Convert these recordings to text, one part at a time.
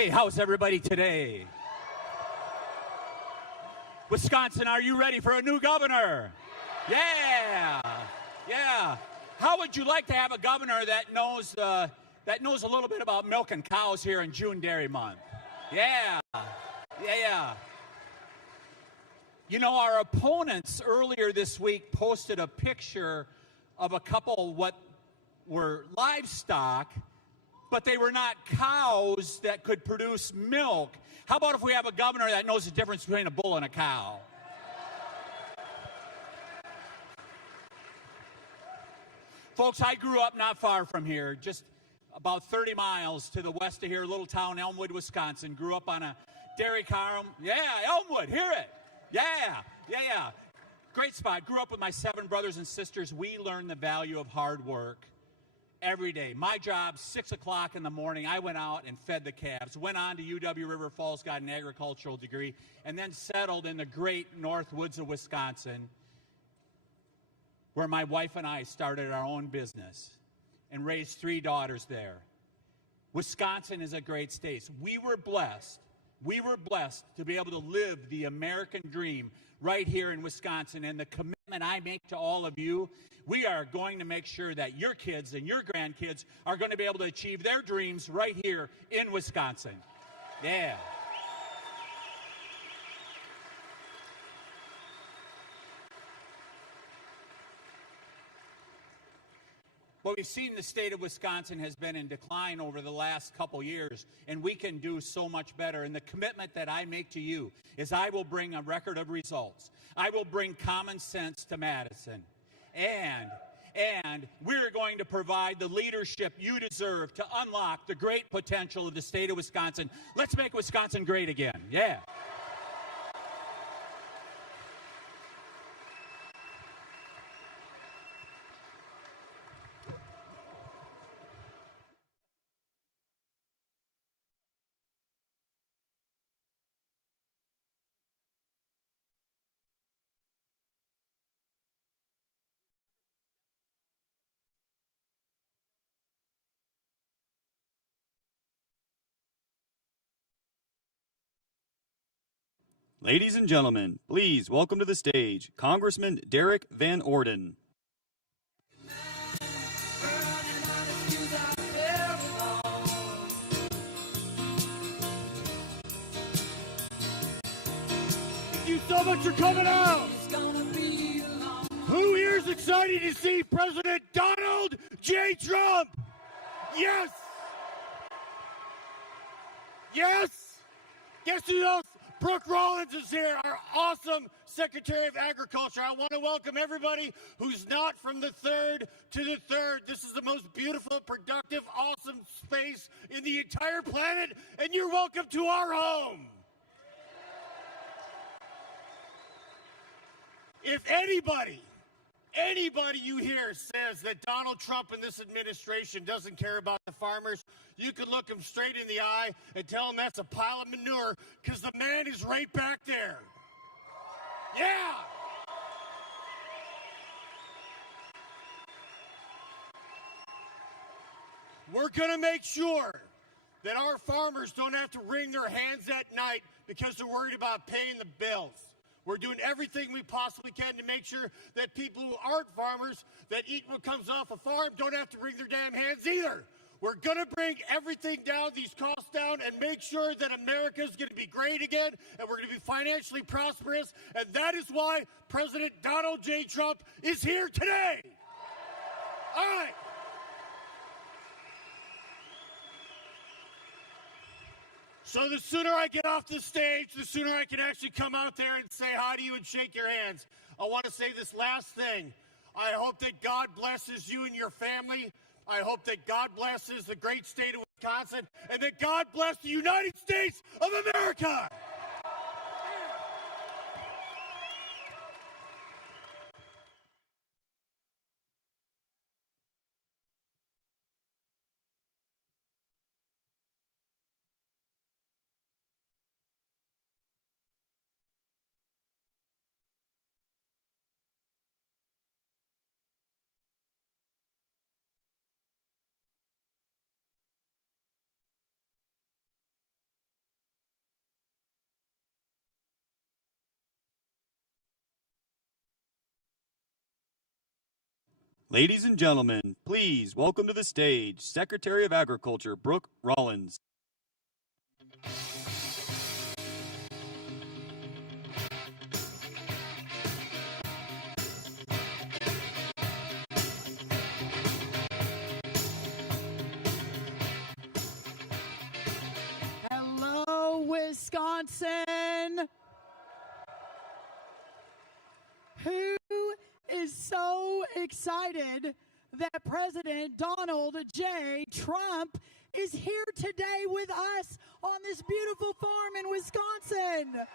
Hey, how's everybody today? Wisconsin, are you ready for a new governor? Yeah, yeah. How would you like to have a governor that knows a little bit about milking cows here in June Dairy Month? Yeah, yeah. You know, our opponents earlier this week posted a picture of a couple what were livestock, but they were not cows that could produce milk. How about if we have a governor that knows the difference between a bull and a cow? Folks, I grew up not far from here, just about 30 miles to the west of here, a little town, Elmwood, Wisconsin. Grew up on a dairy farm. Yeah, Elmwood, hear it. Yeah. Great spot. Grew up with my 7 brothers and sisters. We learned the value of hard work every day. My job, 6 o'clock in the morning, I went out and fed the calves. Went on to UW River Falls, got an agricultural degree, and then settled in the great North Woods of Wisconsin, where my wife and I started our own business and raised 3 daughters there. Wisconsin is a great state. We were blessed to be able to live the American dream right here in Wisconsin. And the commitment I make to all of you, we are going to make sure that your kids and your grandkids are going to be able to achieve their dreams right here in Wisconsin. Yeah. But we've seen the state of Wisconsin has been in decline over the last couple years, and we can do so much better. And the commitment that I make to you is I will bring a record of results. I will bring common sense to Madison. And we're going to provide the leadership you deserve to unlock the great potential of the state of Wisconsin. Let's make Wisconsin great again. Yeah. Ladies and gentlemen, please welcome to the stage Congressman Derek Van Orden. Thank you so much for coming out. Who here is excited to see President Donald J. Trump? Yes. Yes. Guess who else? Brooke Rollins is here, our awesome Secretary of Agriculture. I want to welcome everybody who's not from the 3rd to the 3rd. This is the most beautiful, productive, awesome space in the entire planet, and you're welcome to our home. If anybody you hear says that Donald Trump and this administration doesn't care about the farmers, you can look him straight in the eye and tell him that's a pile of manure, because the man is right back there. Yeah. We're going to make sure that our farmers don't have to wring their hands at night because they're worried about paying the bills. We're doing everything we possibly can to make sure that people who aren't farmers that eat what comes off a farm don't have to wring their damn hands either. We're going to bring everything down, these costs down, and make sure that America is going to be great again, and we're going to be financially prosperous. And that is why President Donald J. Trump is here today. All right. So the sooner I get off the stage, the sooner I can actually come out there and say hi to you and shake your hands. I want to say this last thing. I hope that God blesses you and your family. I hope that God blesses the great state of Wisconsin, and that God bless the United States of America. Ladies and gentlemen, please welcome to the stage Secretary of Agriculture Brooke Rollins. Hello, Wisconsin. Who is so excited that President Donald J. Trump is here today with us on this beautiful farm in Wisconsin?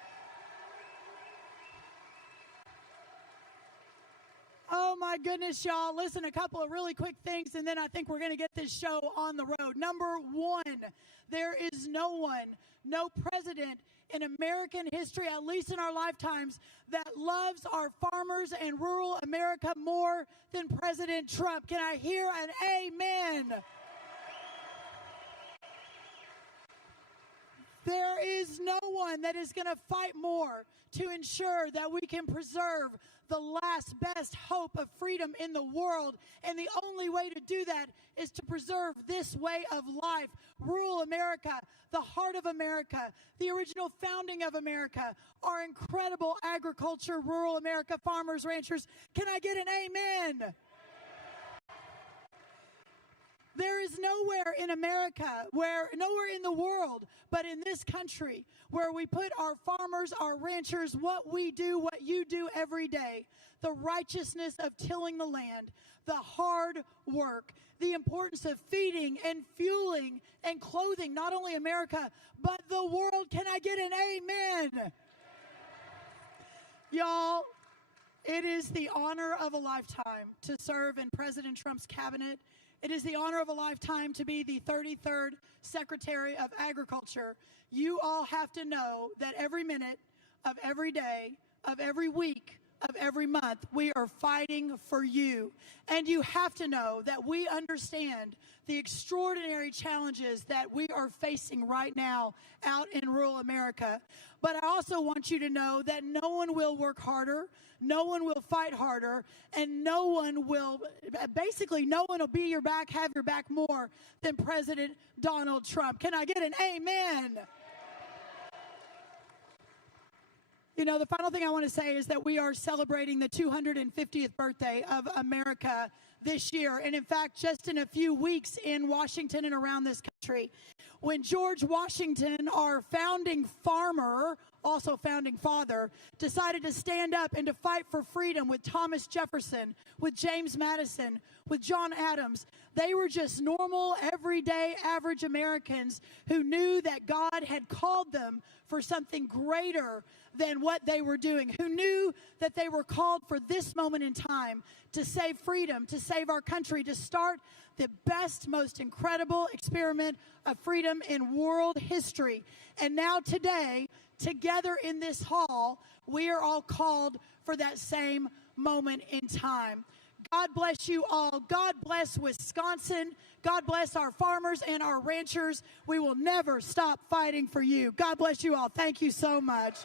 Oh my goodness, y'all. Listen, a couple of really quick things, and then I think we're going to get this show on the road. Number one, there is no one, no president in American history, at least in our lifetimes, that loves our farmers and rural America more than President Trump. Can I hear an amen? There is no one that is going to fight more to ensure that we can preserve the last best hope of freedom in the world. And the only way to do that is to preserve this way of life. Rural America, the heart of America, the original founding of America, our incredible agriculture, rural America, farmers, ranchers. Can I get an amen? There is nowhere in America, nowhere in the world, but in this country, where we put our farmers, our ranchers, what we do, what you do every day, the righteousness of tilling the land, the hard work, the importance of feeding and fueling and clothing, not only America, but the world. Can I get an amen? Y'all, it is the honor of a lifetime to serve in President Trump's cabinet. It is the honor of a lifetime to be the 33rd Secretary of Agriculture. You all have to know that every minute of every day, of every week, of every month, we are fighting for you. And you have to know that we understand the extraordinary challenges that we are facing right now out in rural America. But I also want you to know that no one will work harder, no one will fight harder, and no one will be your back, have your back more than President Donald Trump. Can I get an amen? You know, the final thing I want to say is that we are celebrating the 250th birthday of America this year. And in fact, just in a few weeks in Washington and around this country, when George Washington, our founding farmer, also founding father, decided to stand up and to fight for freedom with Thomas Jefferson, with James Madison, with John Adams, they were just normal, everyday, average Americans who knew that God had called them for something greater than what they were doing, who knew that they were called for this moment in time to save freedom, to save our country, to start the best, most incredible experiment of freedom in world history. And now today, together in this hall, we are all called for that same moment in time. God bless you all. God bless Wisconsin. God bless our farmers and our ranchers. We will never stop fighting for you. God bless you all. Thank you so much.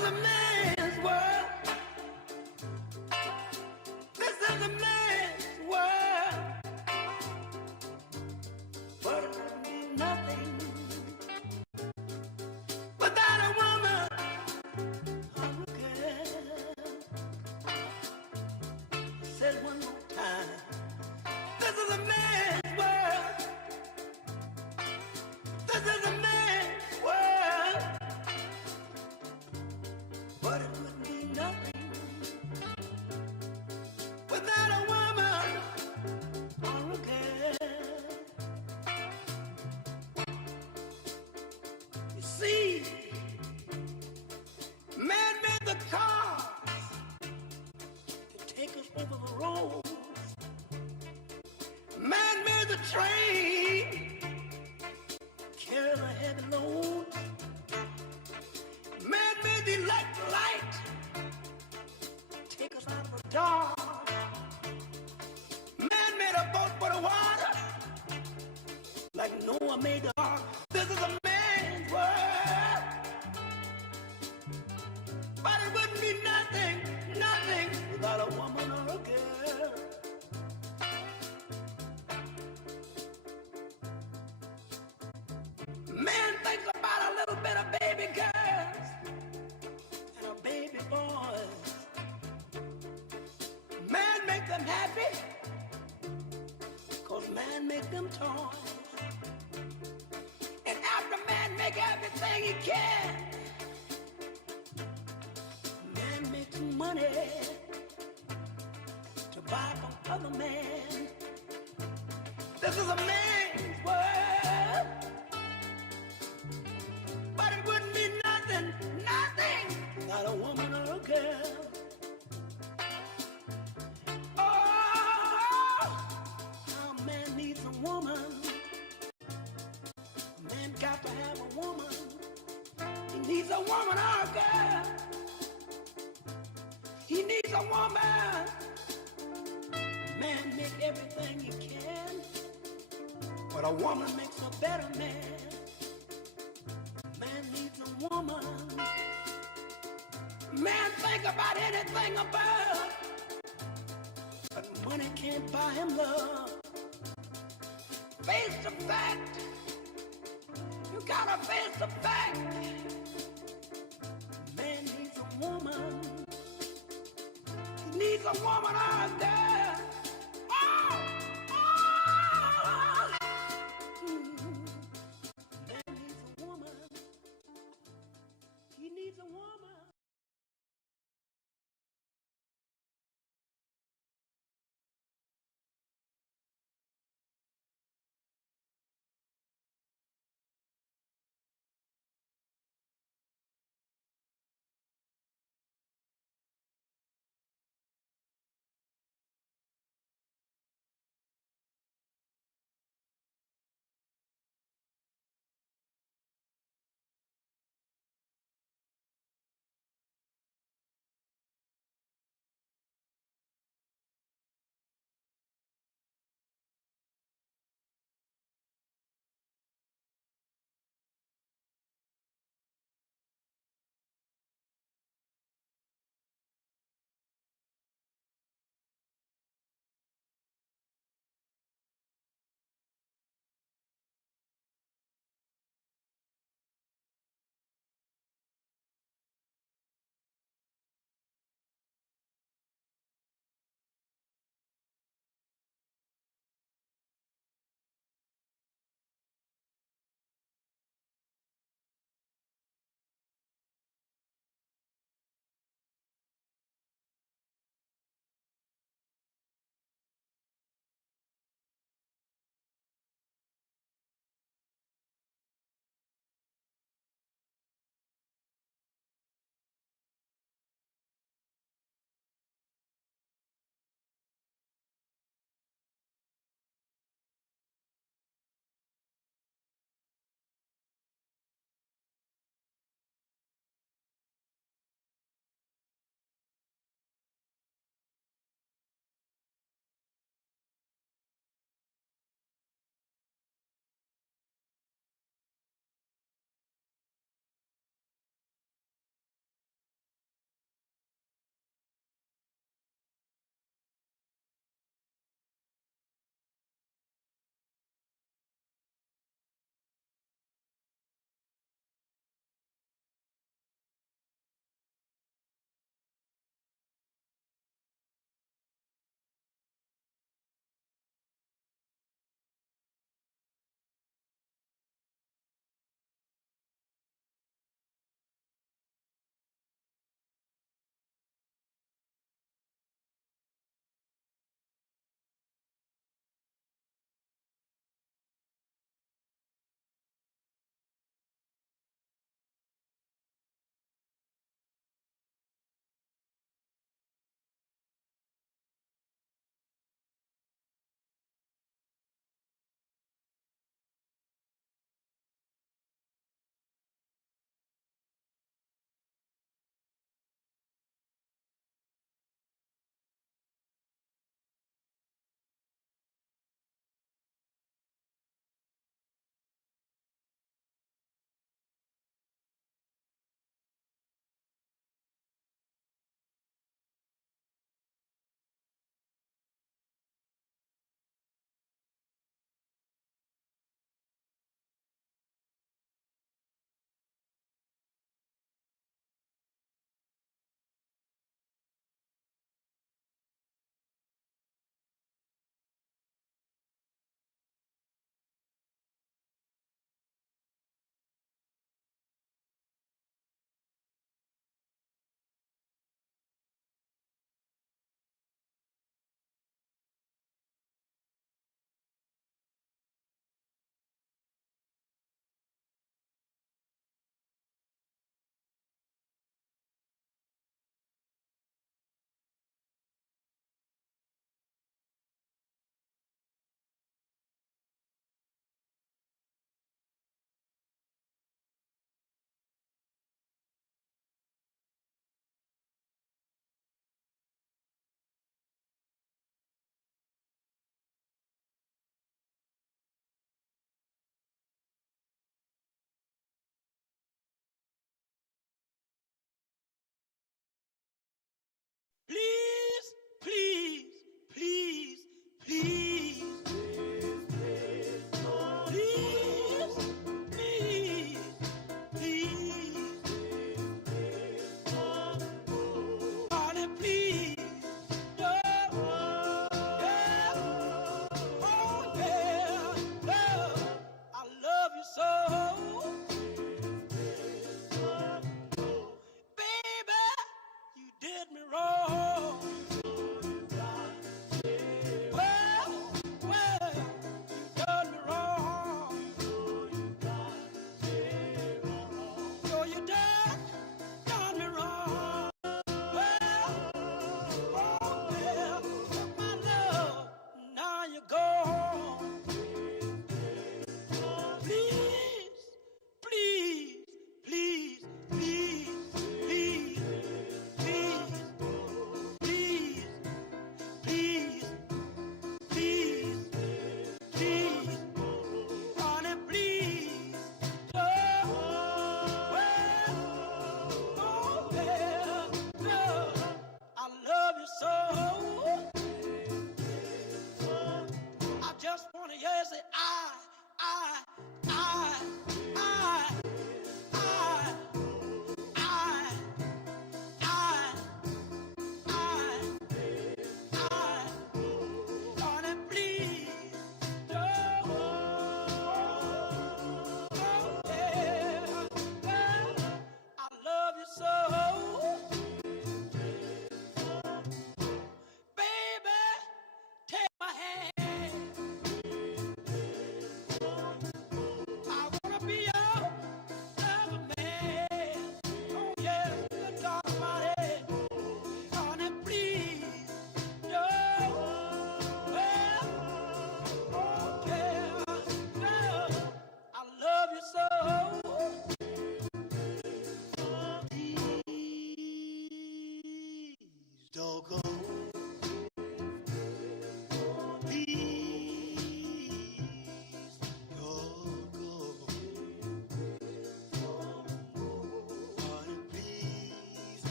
is a man's world. This is a man's world. But it would mean nothing without a woman or a girl. Said one more time. This is a man's world. This is a man's world. But it would mean nothing without a woman or a girl. You see, man made the cars to take us over the road. Man made the train carry the heavy loads. Man made the electric light take us out of the dark. Man made a boat for the water like Noah made the ark. This is a man's world. But it wouldn't be nothing, nothing without a woman or a girl. Man thinks about a little bit of baby girls and a baby boys. Man make them happy, 'cause man make them toys. And after man make everything he can, man makes money to buy from other men. This is a man's world. But it wouldn't be nothing, nothing without a woman or a girl. Oh, how a man needs a woman. A man got to have a woman. He needs a woman or a girl. He needs a woman. Man make everything he can, but a woman makes a better man. Man needs a woman. Man think about anything above, but money can't buy him love. Face the fact. You gotta face the fact. Man needs a woman. He needs a woman or a girl. Oh, oh. Man needs a woman. He needs a woman.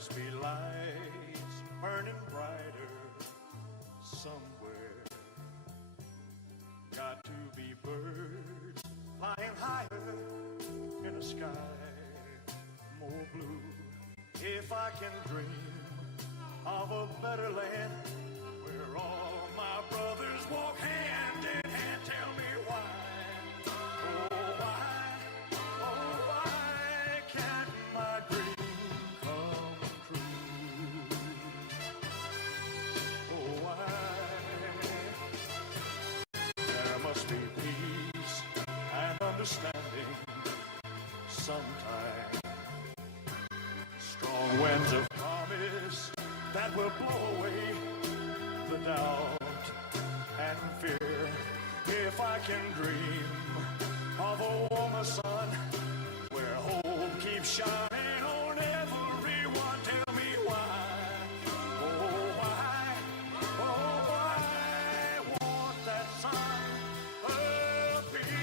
must be lights burning brighter somewhere. Got to be birds flying higher in a sky more blue. If I can dream of a better land where all my brothers walk hand in hand, tell me why, oh why can't my dream come true? Oh why? There must be peace and understanding sometime. Strong winds of promise that will blow away the doubt and fear. If I can dream of a warmer sun where hope keeps shining on everyone, tell me why, oh why won't that sun appear?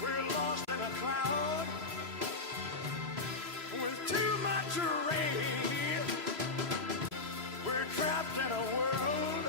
We're lost in a cloud with too much rain. We're trapped in a world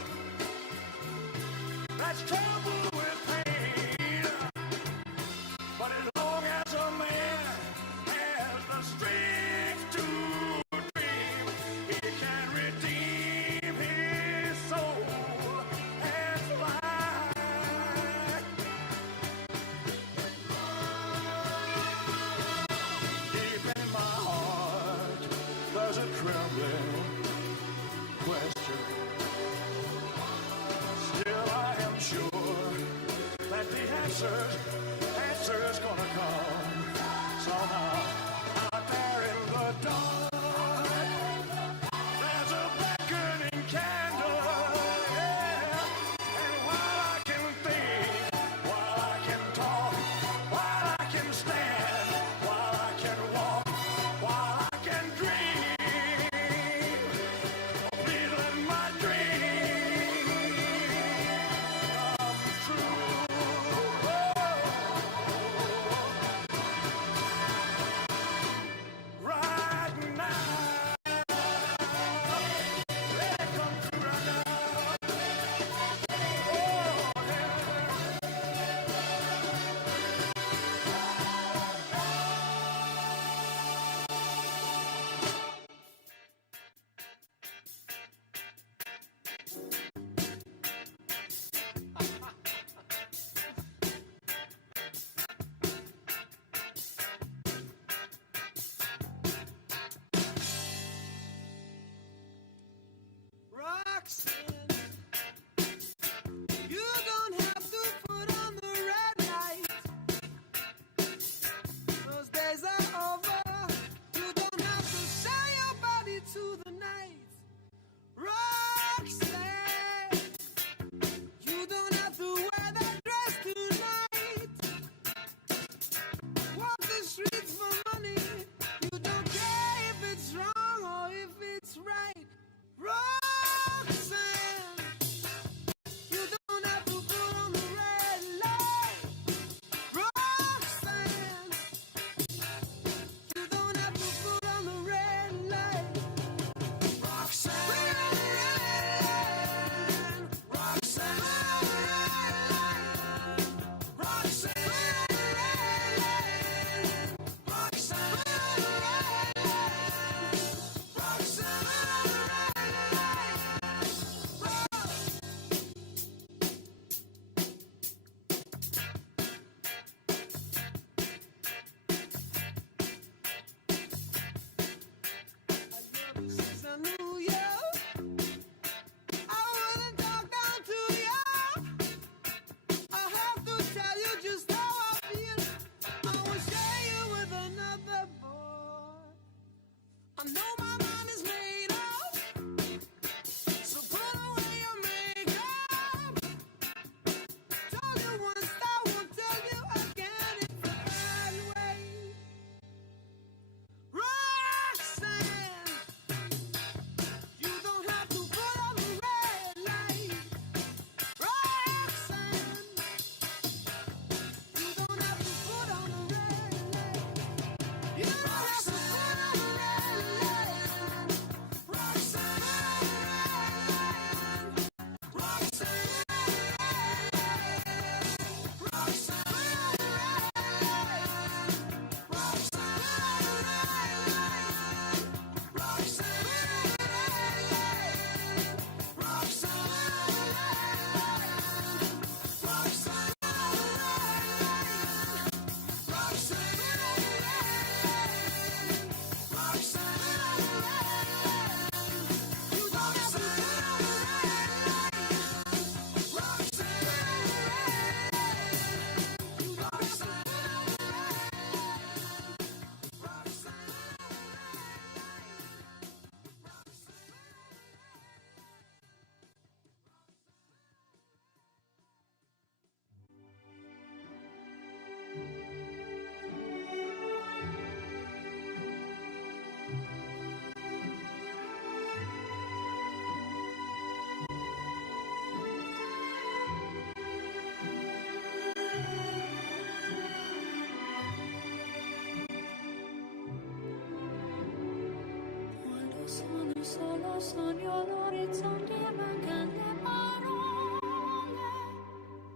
solo sogno l'orizzonte e mancano le parole.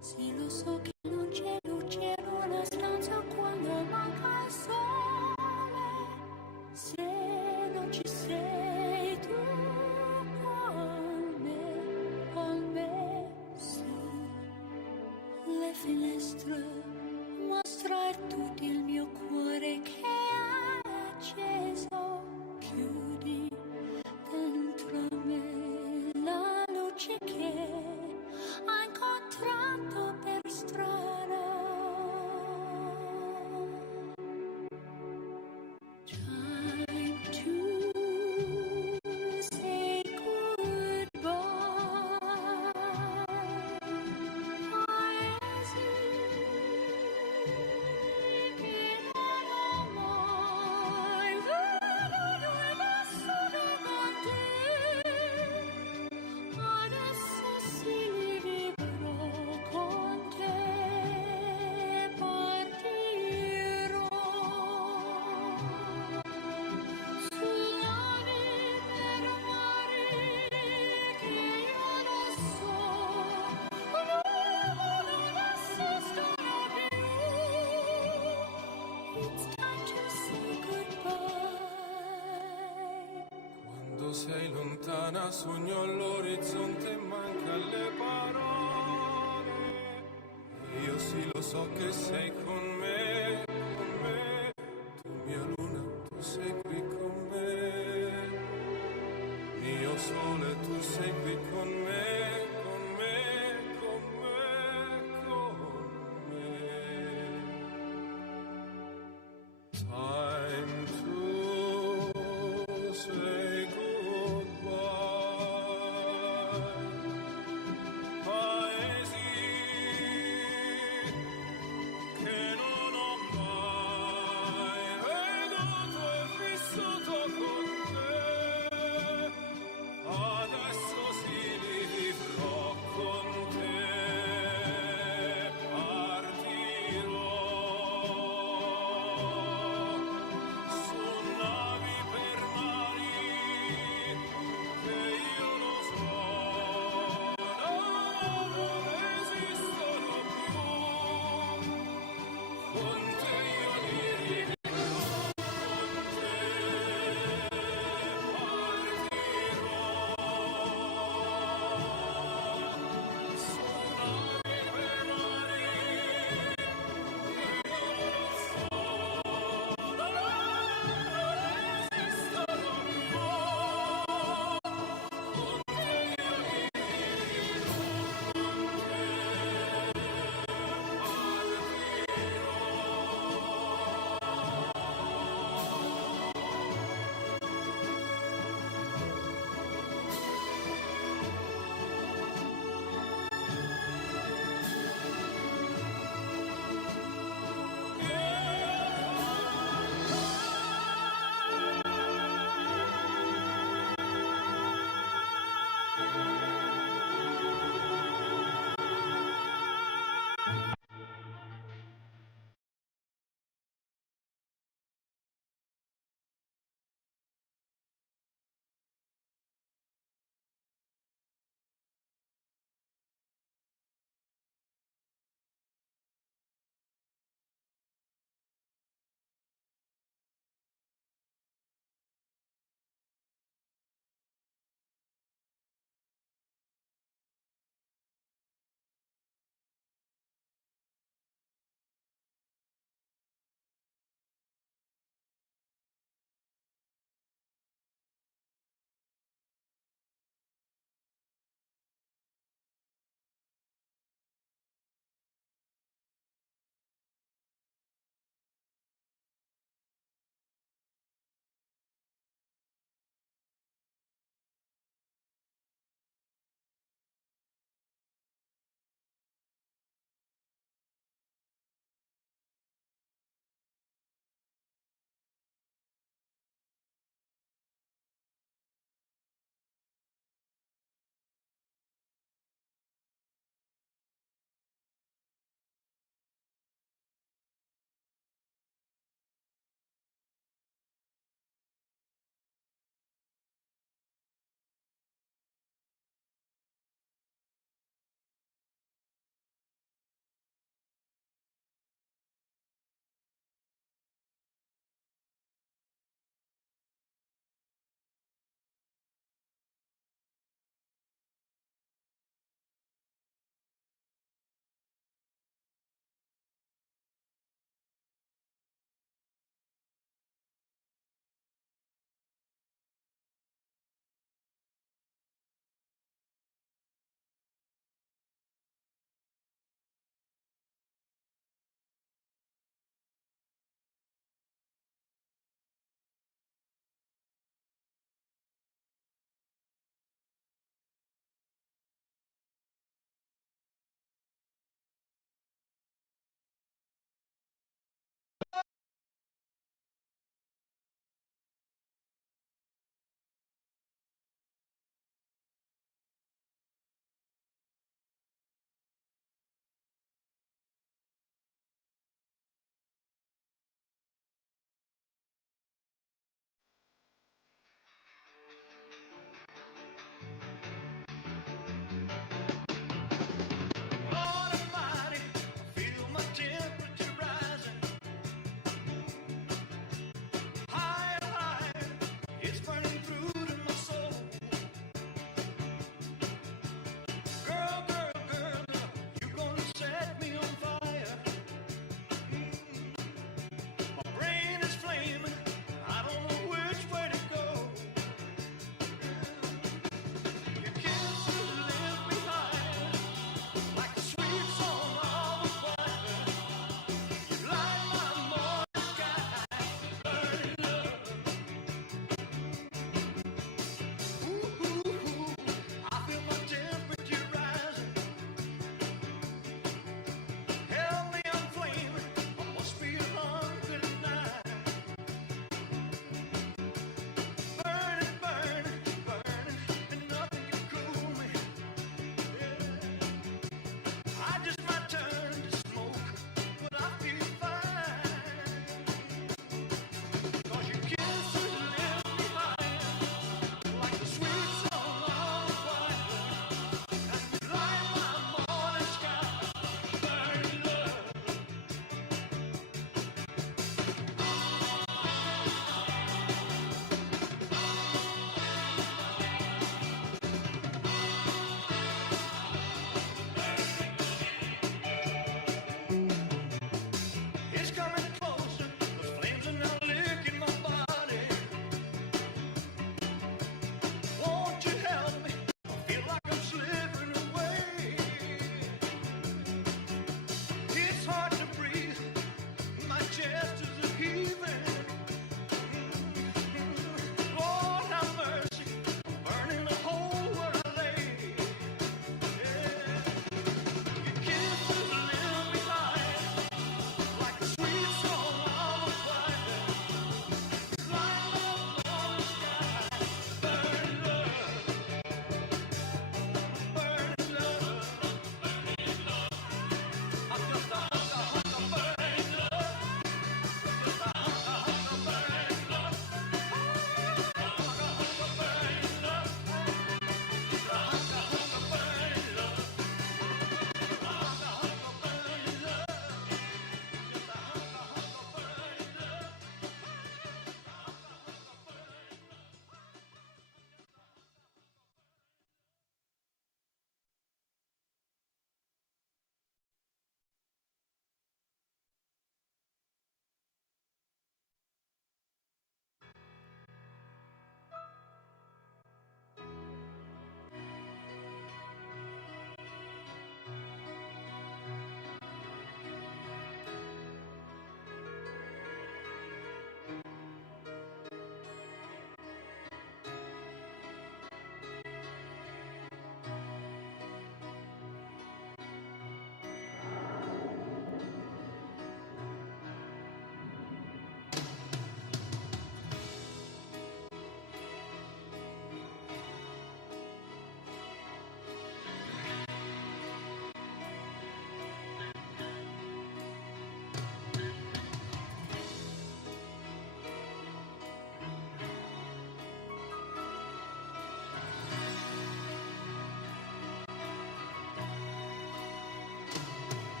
Sì, lo so che non c'è luce in una stanza quando manca il sole. Se non ci sei tu con me, sì. Le finestre mostrar tutto il mio cuore che è acceso. Chiudi dentro me la luce che ha incontrato per strada. Time to say goodbye. Quando sei lontana sogno l'orizzonte e manca le parole. Io sì lo so che sei con me, tu mia luna, tu sei qui con me. Mio sole, tu sei qui con me, con me, con me, con me. Time to say goodbye. Paesi che non ho mai veduto e vissuto con te. Adesso si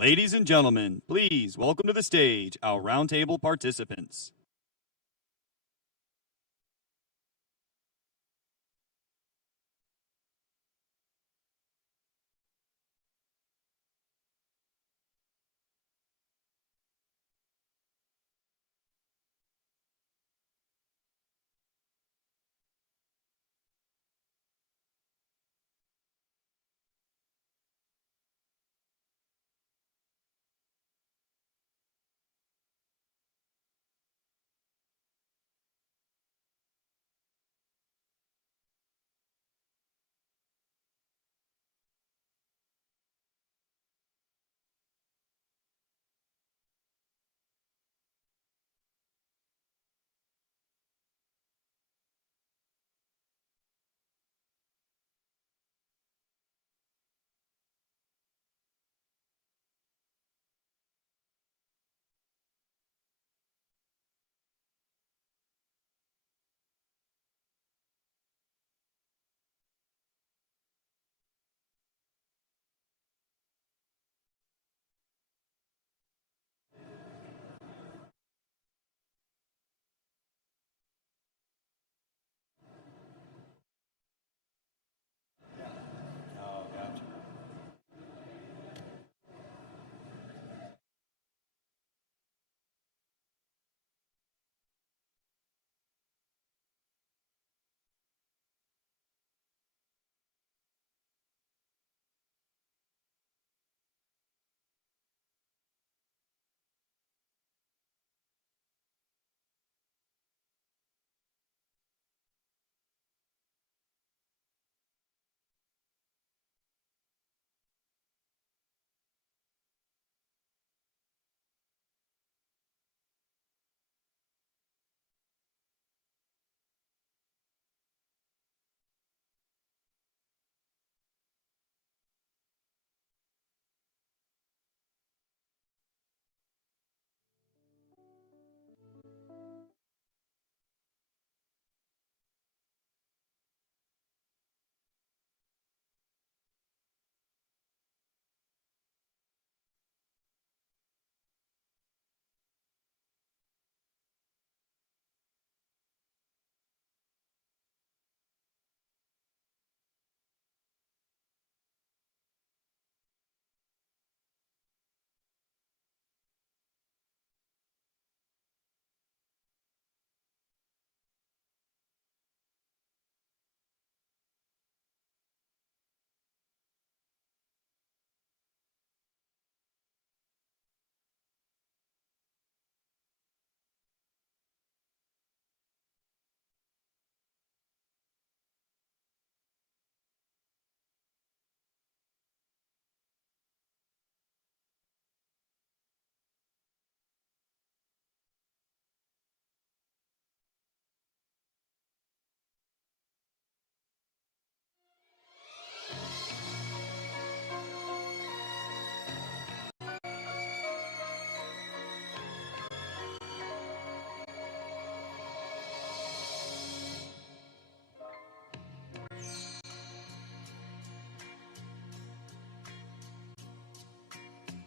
Ladies and gentlemen, please welcome to the stage our roundtable participants.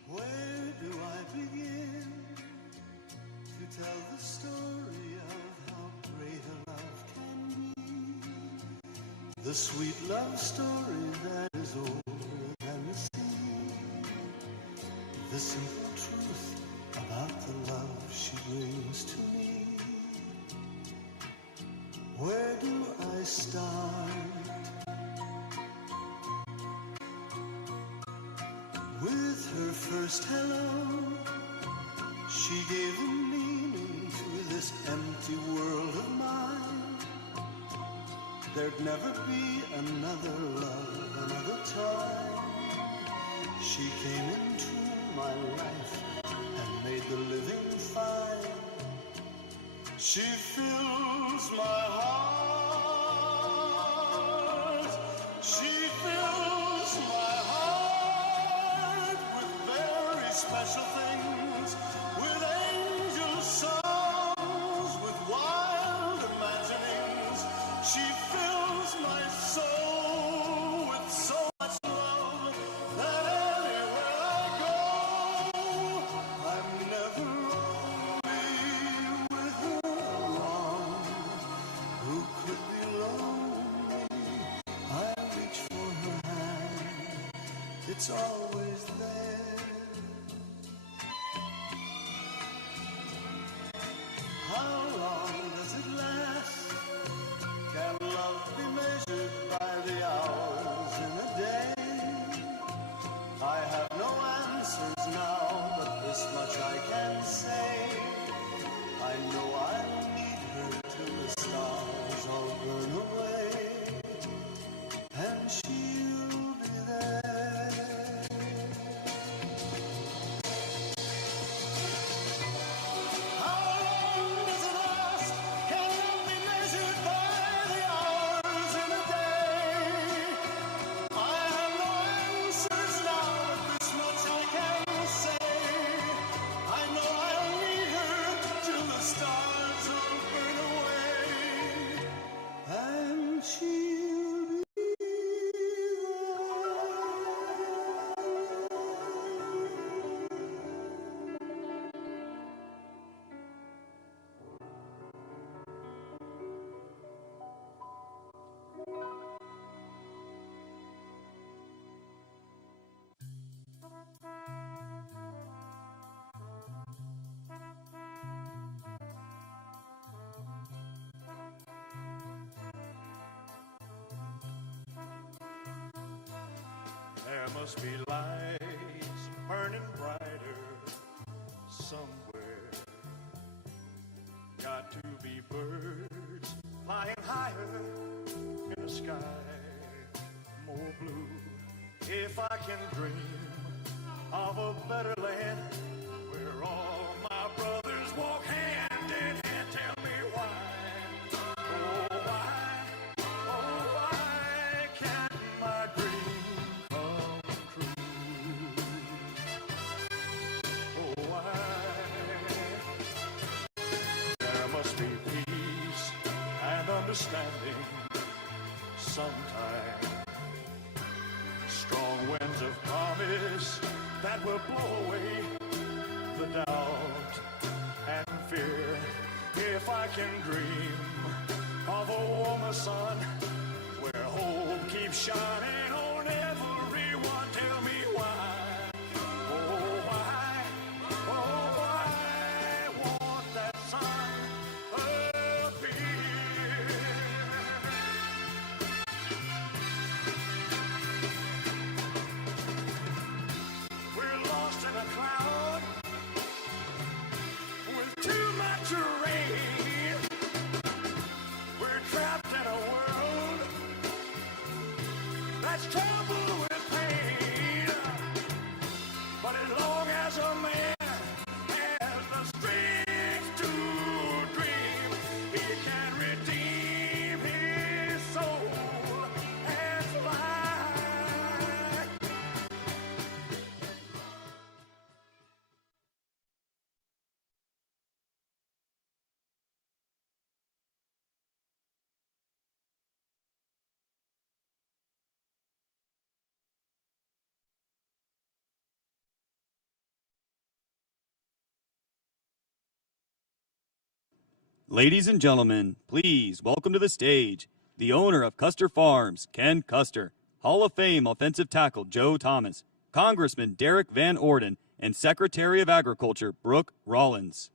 Where do I begin to tell the story of how great a love can be? The sweet love story that is older than the sea. The simple truth about the love she brings to me. Where do I start? With her first hello, she gave a meaning to this empty world of mine. There'd never be another love, another time. She came into my life and made the living fine. She fills my heart. She fills my heart with very special things, with angel songs, with wild imaginings. She fills my soul with so much love that anywhere I go, it's always there. How long does it last? Can love be measured by the hours in a day? I have no answers now, but this much I can say. I know I'll need her till the stars all burn away, and she'll be there. How long does it last? Can love be measured by the hours in a day? I have no answers now, but this much I can say. I know I'll need her till the stars all burn away, and she'll be There must be lights burning brighter somewhere. Got to be birds flying higher in a sky more blue. If I can dream of a better land where all my brothers walk hand in hand, tell me why. Oh why can't my dream come true? Oh why? There must be peace and understanding sometime. Strong winds of promise that will blow away the doubt and fear. If I can dream of a warmer sun where hope keeps shining on everyone, tell me why. Oh why won't that sun appear? We're lost in a cloud with too much rain. We're trapped in a world that's troubled with pain. But as long as a man has the strength to dream, he can redeem his soul and fly. Ladies and gentlemen, please welcome to the stage the owner of Custer Farms, Ken Custer, Hall of Fame offensive tackle Joe Thomas, Congressman Derek Van Orden, and Secretary of Agriculture Brooke Rollins.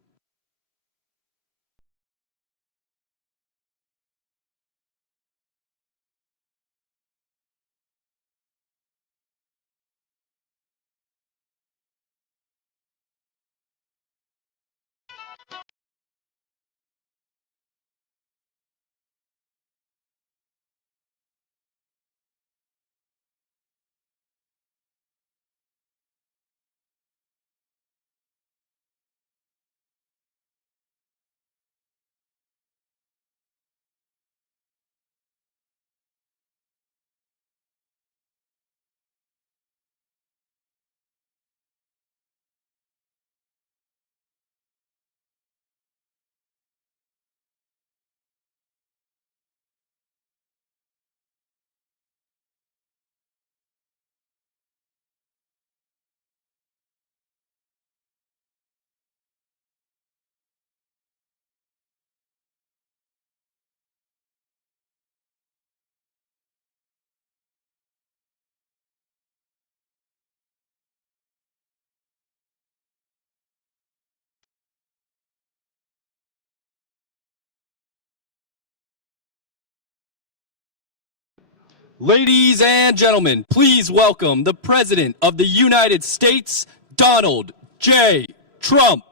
Ladies and gentlemen, please welcome the President of the United States, Donald J. Trump.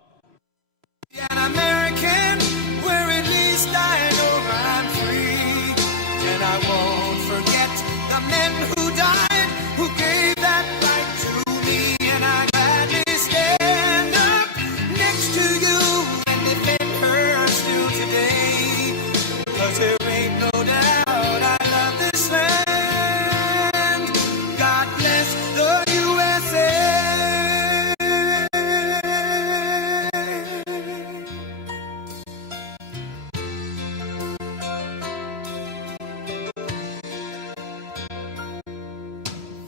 An American, where at least I know I'm free. And I won't forget the men who died, who gave that right to me. And I gladly stand up next to you and defend her still today. 'Cause there ain't no doubt I love this land. God bless the USA.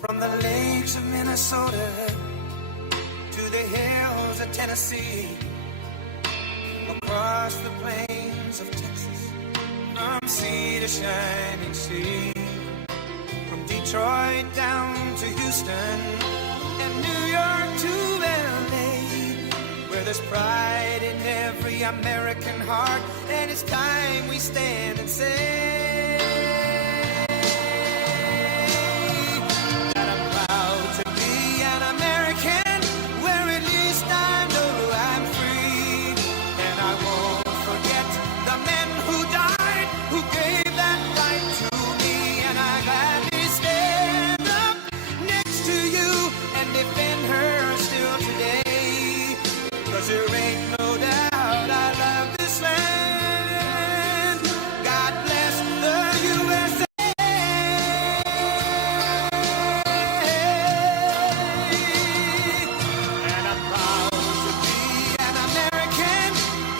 From the lakes of Minnesota to the hills of Tennessee, across the plains of Texas, from sea to shining sea, from Detroit down to Houston and New York to LA, where there's pride in every American heart, and it's time we stand and say that I'm proud to be an American, where at least I know I'm free. And I won't forget the men who died, who gave that right to me. And I gladly stand up next to you and defend her still today. 'Cause there ain't no doubt I love this land. God bless the USA. And I'm proud to be an American,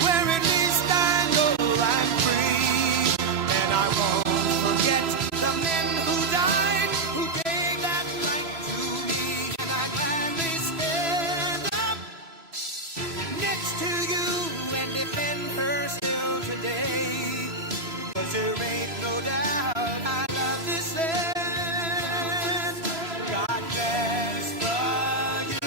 where at least I know I'm free. And I won't forget the men who died, who gave that right to me. And I gladly stand up next to you and defend her still today. 'Cause there ain't no doubt I love this land. God bless the USA.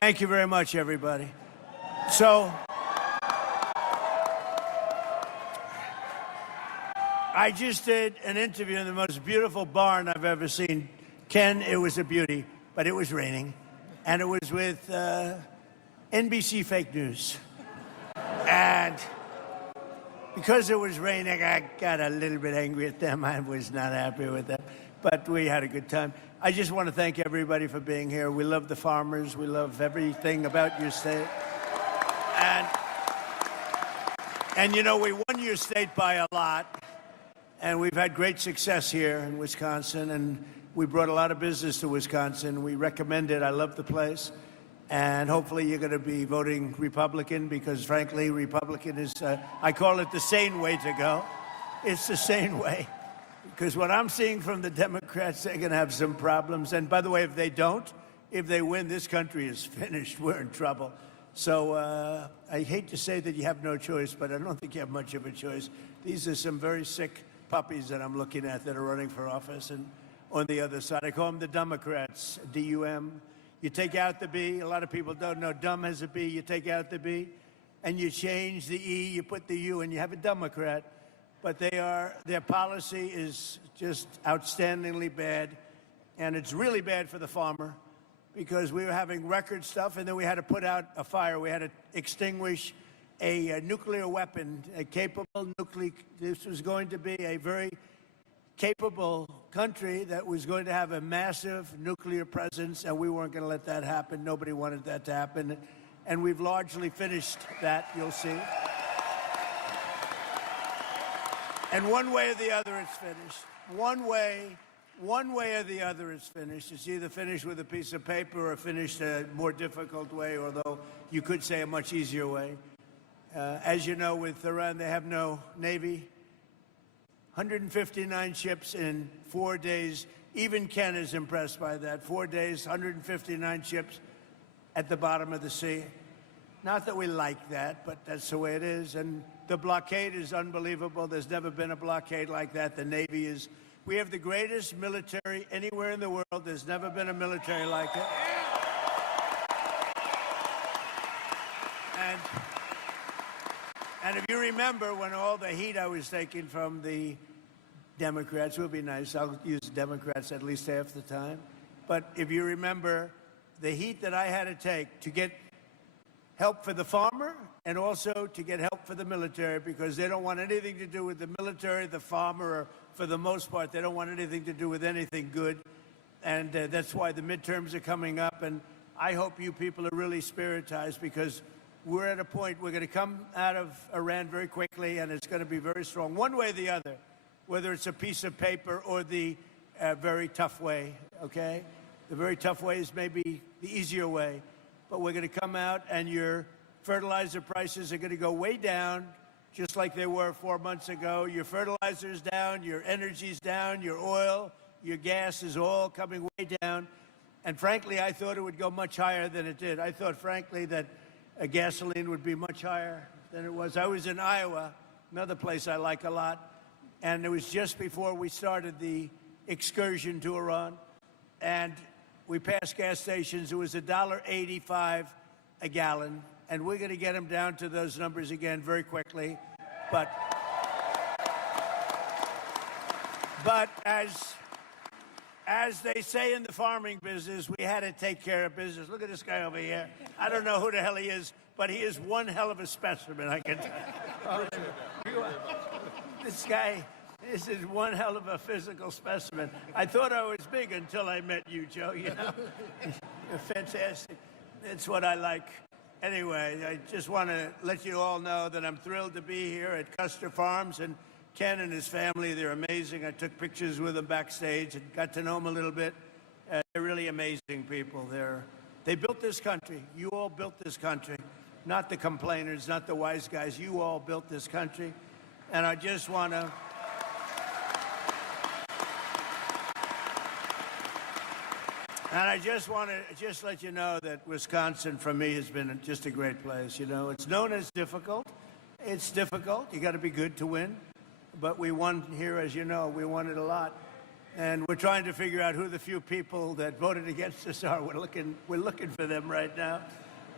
Thank you very much, everybody. So, I just did an interview in the most beautiful barn I've ever seen. Ken, it was a beauty, but it was raining. And it was with NBC Fake News. And because it was raining, I got a little bit angry at them. I was not happy with them. But we had a good time. I just want to thank everybody for being here. We love the farmers. We love everything about your state. And you know, we won your state by a lot. And we've had great success here in Wisconsin. And we brought a lot of business to Wisconsin. We recommend it. I love the place. And hopefully you're going to be voting Republican because, frankly, Republican is, I call it the sane way to go. It's the sane way. Because what I'm seeing from the Democrats, they're going to have some problems. And by the way, if they don't, if they win, this country is finished. We're in trouble. So I hate to say that you have no choice, but I don't think you have much of a choice. These are some very sick puppies that I'm looking at that are running for office. And on the other side, I call them the Democrats, D-U-M. You take out the B. A lot of people don't know dumb has a B. You take out the B, and you change the E, you put the U, and you have a Democrat. But their policy is just outstandingly bad, and it's really bad for the farmer because we were having record stuff, and then we had to put out a fire. We had to extinguish a nuclear weapon, a capable nuclear. This was going to be a very capable country that was going to have a massive nuclear presence, and we weren't going to let that happen. Nobody wanted that to happen, and we've largely finished that, you'll see. And one way or the other, it's finished. One way or the other, it's finished. It's either finished with a piece of paper or finished a more difficult way, although you could say a much easier way. As you know, with Iran, they have no Navy. 159 ships in 4 days. Even Ken is impressed by that. 4 days, 159 ships at the bottom of the sea. Not that we like that, but that's the way it is. And the blockade is unbelievable. There's never been a blockade like that. The Navy is. We have the greatest military anywhere in the world. There's never been a military like it. And if you remember when all the heat I was taking from the Democrats, it would be nice. I'll use Democrats at least half the time. But if you remember the heat that I had to take to get help for the farmer and also to get help for the military, because they don't want anything to do with the military, the farmer, or for the most part, they don't want anything to do with anything good. And that's why the midterms are coming up. And I hope you people are really spiritized, because we're at a point, we're going to come out of Iran very quickly, and it's going to be very strong, one way or the other, whether it's a piece of paper or the very tough way, okay? The very tough way is maybe the easier way, but we're going to come out, and your fertilizer prices are going to go way down, just like they were 4 months ago. Your fertilizer's down, your energy's down, your oil, your gas is all coming way down. And frankly, I thought it would go much higher than it did. I thought, frankly, that gasoline would be much higher than it was. I was in Iowa, another place I like a lot, and it was just before we started the excursion to Iran, and we passed gas stations. It was $1.85 a gallon, and we're going to get them down to those numbers again very quickly. But as they say in the farming business, we had to take care of business. Look at this guy over here. I don't know who the hell he is, but he is one hell of a specimen, I can tell you. This guy, this is one hell of a physical specimen. I thought I was big until I met you, Joe, you know. You're fantastic. It's what I like. Anyway, I just want to let you all know that I'm thrilled to be here at Custer Farms, and Ken and his family, they're amazing. I took pictures with them backstage and got to know them a little bit. They're really amazing people. They built this country. You all built this country. Not the complainers, not the wise guys. You all built this country. And I just want to... And I just want to let you know that Wisconsin, for me, has been just a great place. You know, it's known as difficult. It's difficult. You got to be good to win. But we won here, as you know. We won it a lot. And we're trying to figure out who the few people that voted against us are. We're looking for them right now.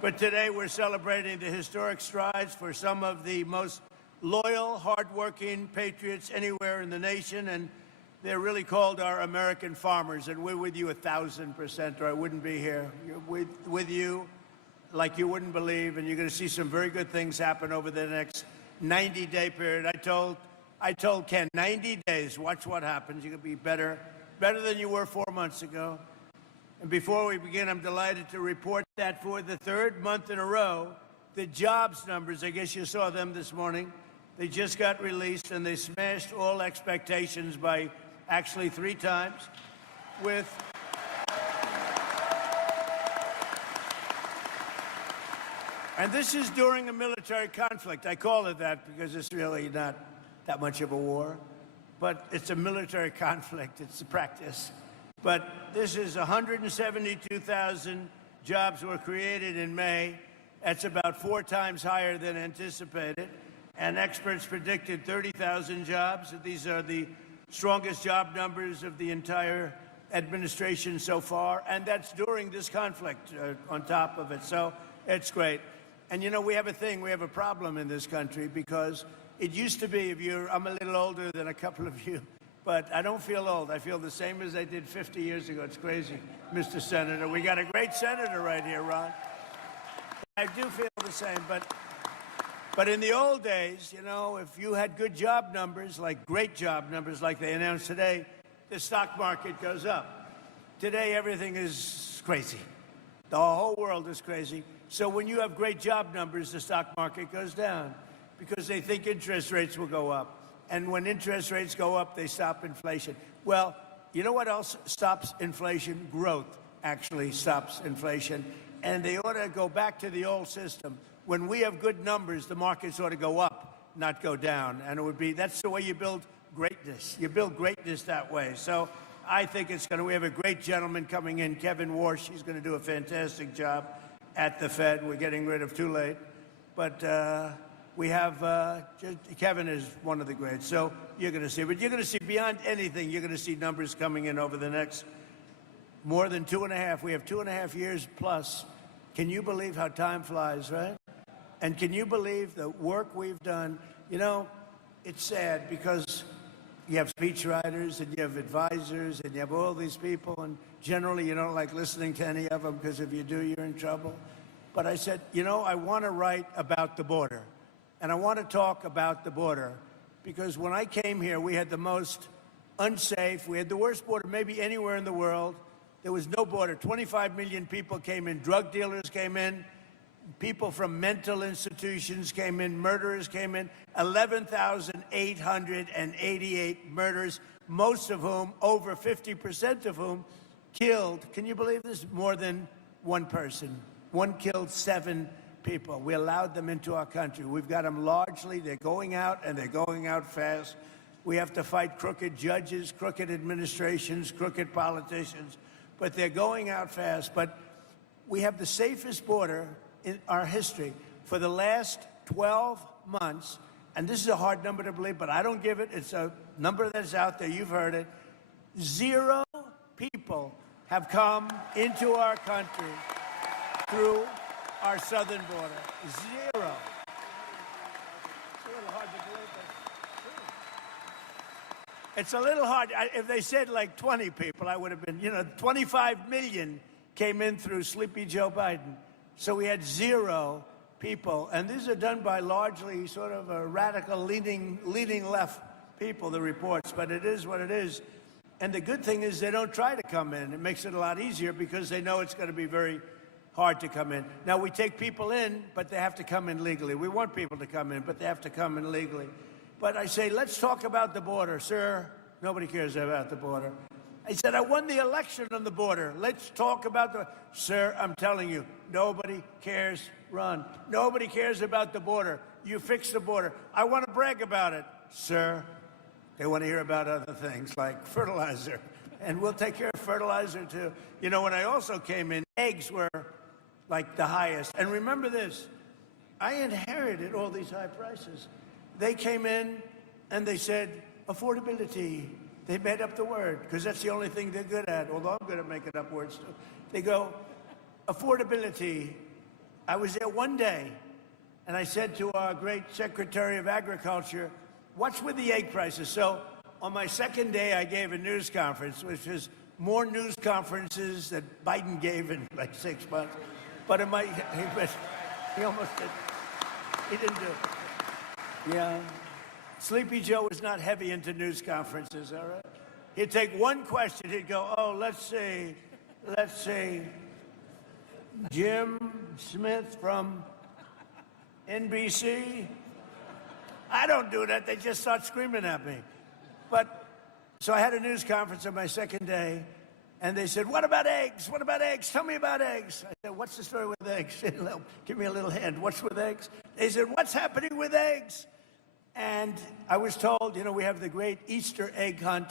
But today we're celebrating the historic strides for some of the most loyal, hardworking patriots anywhere in the nation. And they're really called our American farmers. And we're with you 1,000%, or I wouldn't be here. With you like you wouldn't believe. And you're going to see some very good things happen over the next 90-day period. I told Ken, 90 days, watch what happens. You're going to be better than you were 4 months ago. And before we begin, I'm delighted to report that for the third month in a row, the jobs numbers, I guess you saw them this morning, they just got released, and they smashed all expectations by actually 3 times with... And this is during a military conflict. I call it that because it's really not that much of a war, but it's a military conflict. It's a practice. But this is 172,000 jobs were created in May. That's about 4 times higher than anticipated. And experts predicted 30,000 jobs. These are the strongest job numbers of the entire administration so far. And that's during this conflict on top of it. So it's great. And you know, we have a problem in this country, because it used to be, I'm a little older than a couple of you, but I don't feel old. I feel the same as I did 50 years ago. It's crazy, Mr. Senator. We got a great senator right here, Ron. I do feel the same, but in the old days, you know, if you had good job numbers, like great job numbers like they announced today, the stock market goes up. Today, everything is crazy. The whole world is crazy. So when you have great job numbers, the stock market goes down, because they think interest rates will go up. And when interest rates go up, they stop inflation. Well, you know what else stops inflation? Growth actually stops inflation. And they ought to go back to the old system when we have good numbers, the markets ought to go up, not go down. And it would be, that's the way you build greatness. You build greatness that way. So I think it's going to, we have a great gentleman coming in, Kevin Warsh. He's going to do a fantastic job at the Fed. We're getting rid of too late. But we have, Kevin is one of the greats. So you're going to see, but you're going to see beyond anything, you're going to see numbers coming in over the next more than 2.5. We have 2.5 years plus. Can you believe how time flies, right? And can you believe the work we've done? You know, it's sad because you have speechwriters and you have advisors and you have all these people, and generally you don't like listening to any of them because if you do, you're in trouble. But I said, you know, I want to write about the border, and I want to talk about the border because when I came here, we had the most unsafe, we had the worst border maybe anywhere in the world. There was no border. 25 million people came in, drug dealers came in, people from mental institutions came in, murderers came in, 11,888 murders, most of whom, over 50% of whom, killed, can you believe this, more than one person. One killed 7 people. We allowed them into our country. We've got them largely, they're going out, and they're going out fast. We have to fight crooked judges, crooked administrations, crooked politicians, but they're going out fast. But we have the safest border in our history. For the last 12 months, and this is a hard number to believe, but I don't give it, it's a number that's out there, you've heard it, 0 people have come into our country through our southern border. 0. It's a little hard to believe, but it's a little hard. If they said like 20 people, I would have been, 25 million came in through Sleepy Joe Biden. So we had 0 people, and these are done by largely sort of a radical leaning left people, the reports, but it is what it is. And the good thing is they don't try to come in. It makes it a lot easier because they know it's going to be very hard to come in. Now, we take people in, but they have to come in legally. We want people to come in, but they have to come in legally. But I say, let's talk about the border. Sir, nobody cares about the border. I said, I won the election on the border. Let's talk about the... Sir, I'm telling you, nobody cares. Run. Nobody cares about the border. You fix the border. I want to brag about it. Sir, they want to hear about other things like fertilizer. And we'll take care of fertilizer, too. You know, when I also came in, eggs were like the highest. And remember this, I inherited all these high prices. They came in and they said, affordability. They made up the word, because that's the only thing they're good at, although I'm good at making up words, too. They go, affordability. I was there one day, and I said to our great Secretary of Agriculture, what's with the egg prices? So on my second day, I gave a news conference, which was more news conferences that Biden gave in like 6 months. But he almost did. He didn't do it. Yeah. Sleepy Joe was not heavy into news conferences, all right? He'd take one question, he'd go, oh, let's see, Jim Smith from NBC? I don't do that, they just start screaming at me. But, so I had a news conference on my second day, and they said, what about eggs? What about eggs? Tell me about eggs. I said, what's the story with eggs? Give me a little hint. What's with eggs? They said, what's happening with eggs? And I was told, we have the great Easter egg hunt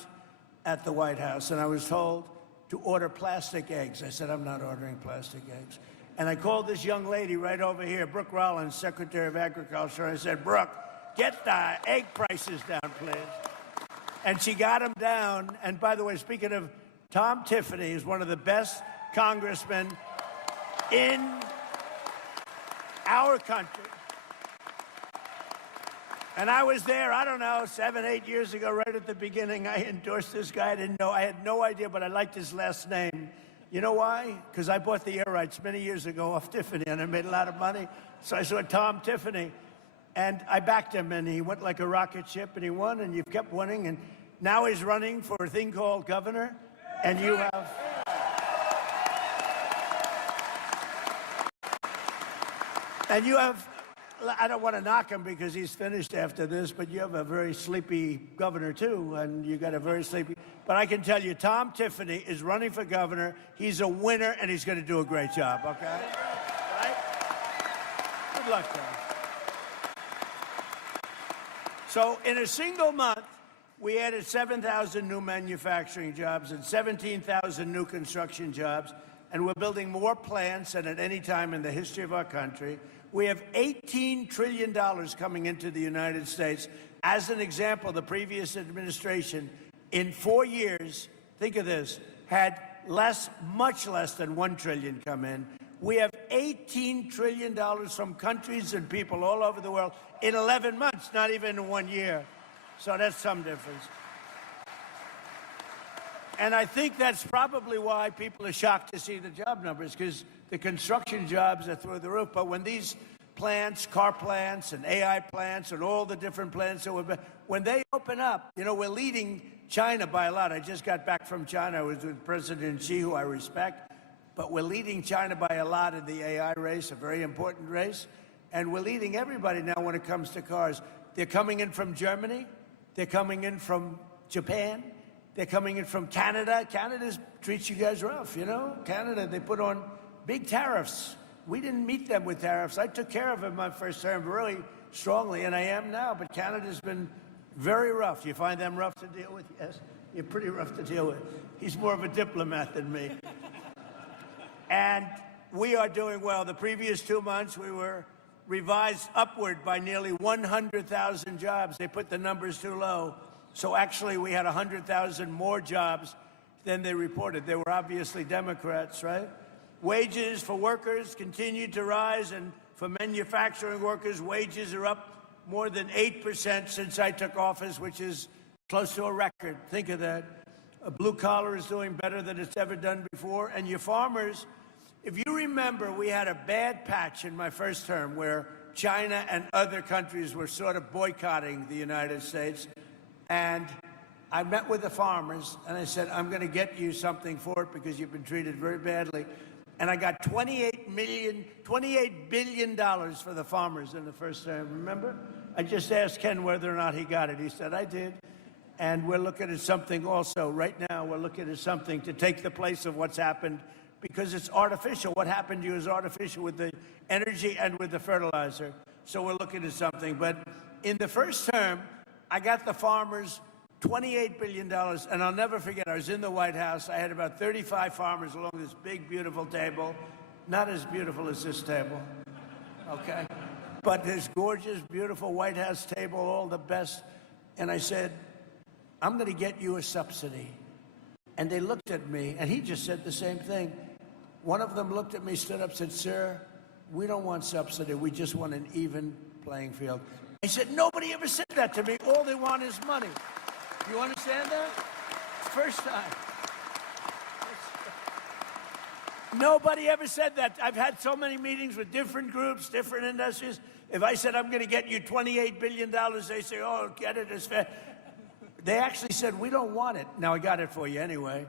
at the White House, and I was told to order plastic eggs. I said, I'm not ordering plastic eggs. And I called this young lady right over here, Brooke Rollins, Secretary of Agriculture, and I said, Brooke, get the egg prices down, please. And she got them down. And by the way, speaking of, Tom Tiffany is one of the best congressmen in our country. And I was there, I don't know, 7, 8 years ago, right at the beginning. I endorsed this guy. I had no idea, but I liked his last name. You know why? Because I bought the air rights many years ago off Tiffany, and I made a lot of money. So I saw Tom Tiffany, and I backed him, and he went like a rocket ship, and he won, and you've kept winning. And now he's running for a thing called governor, and you have... And you have... I don't want to knock him because he's finished after this, but you have a very sleepy governor, too, and you got a very sleepy... But I can tell you, Tom Tiffany is running for governor. He's a winner, and he's going to do a great job, okay? Right? luck, guys. So in a single month, we added 7,000 new manufacturing jobs and 17,000 new construction jobs, and we're building more plants than at any time in the history of our country. We have $18 trillion coming into the United States. As an example, the previous administration, in 4 years, think of this, had much less than $1 trillion come in. We have $18 trillion from countries and people all over the world in 11 months, not even in 1 year. So that's some difference. And I think that's probably why people are shocked to see the job numbers, because the construction jobs are through the roof. But when these plants, car plants and AI plants and all the different plants, when they open up, you know, we're leading China by a lot. I just got back from China. I was with President Xi, who I respect. But we're leading China by a lot in the AI race, a very important race. And we're leading everybody now when it comes to cars. They're coming in from Germany. They're coming in from Japan. They're coming in from Canada. Canada treats you guys rough, you know? Canada, they put on big tariffs. We didn't meet them with tariffs. I took care of it my first term really strongly, and I am now. But Canada's been very rough. You find them rough to deal with? Yes, you're pretty rough to deal with. He's more of a diplomat than me. And we are doing well. The previous 2 months, we were revised upward by nearly 100,000 jobs. They put the numbers too low. So actually, we had 100,000 more jobs than they reported. They were obviously Democrats, right? Wages for workers continued to rise, and for manufacturing workers, wages are up more than 8% since I took office, which is close to a record. Think of that. A blue collar is doing better than it's ever done before. And your farmers, if you remember, we had a bad patch in my first term where China and other countries were sort of boycotting the United States. And I met with the farmers, and I said, I'm going to get you something for it because you've been treated very badly. And I got $28 billion for the farmers in the first term, remember? I just asked Ken whether or not he got it. He said, I did. And we're looking at something also. Right now, we're looking at something to take the place of what's happened, because it's artificial. What happened to you is artificial with the energy and with the fertilizer. So we're looking at something. But in the first term, I got the farmers $28 billion, and I'll never forget, I was in the White House. I had about 35 farmers along this big, beautiful table. Not as beautiful as this table, okay? But this gorgeous, beautiful White House table, all the best. And I said, I'm going to get you a subsidy. And they looked at me, and he just said the same thing. One of them looked at me, stood up, said, sir, we don't want subsidy. We just want an even playing field. I said, nobody ever said that to me. All they want is money. You understand that? First time. Nobody ever said that. I've had so many meetings with different groups, different industries. If I said, I'm going to get you $28 billion, they say, oh, get it as fast. They actually said, we don't want it. Now, I got it for you anyway.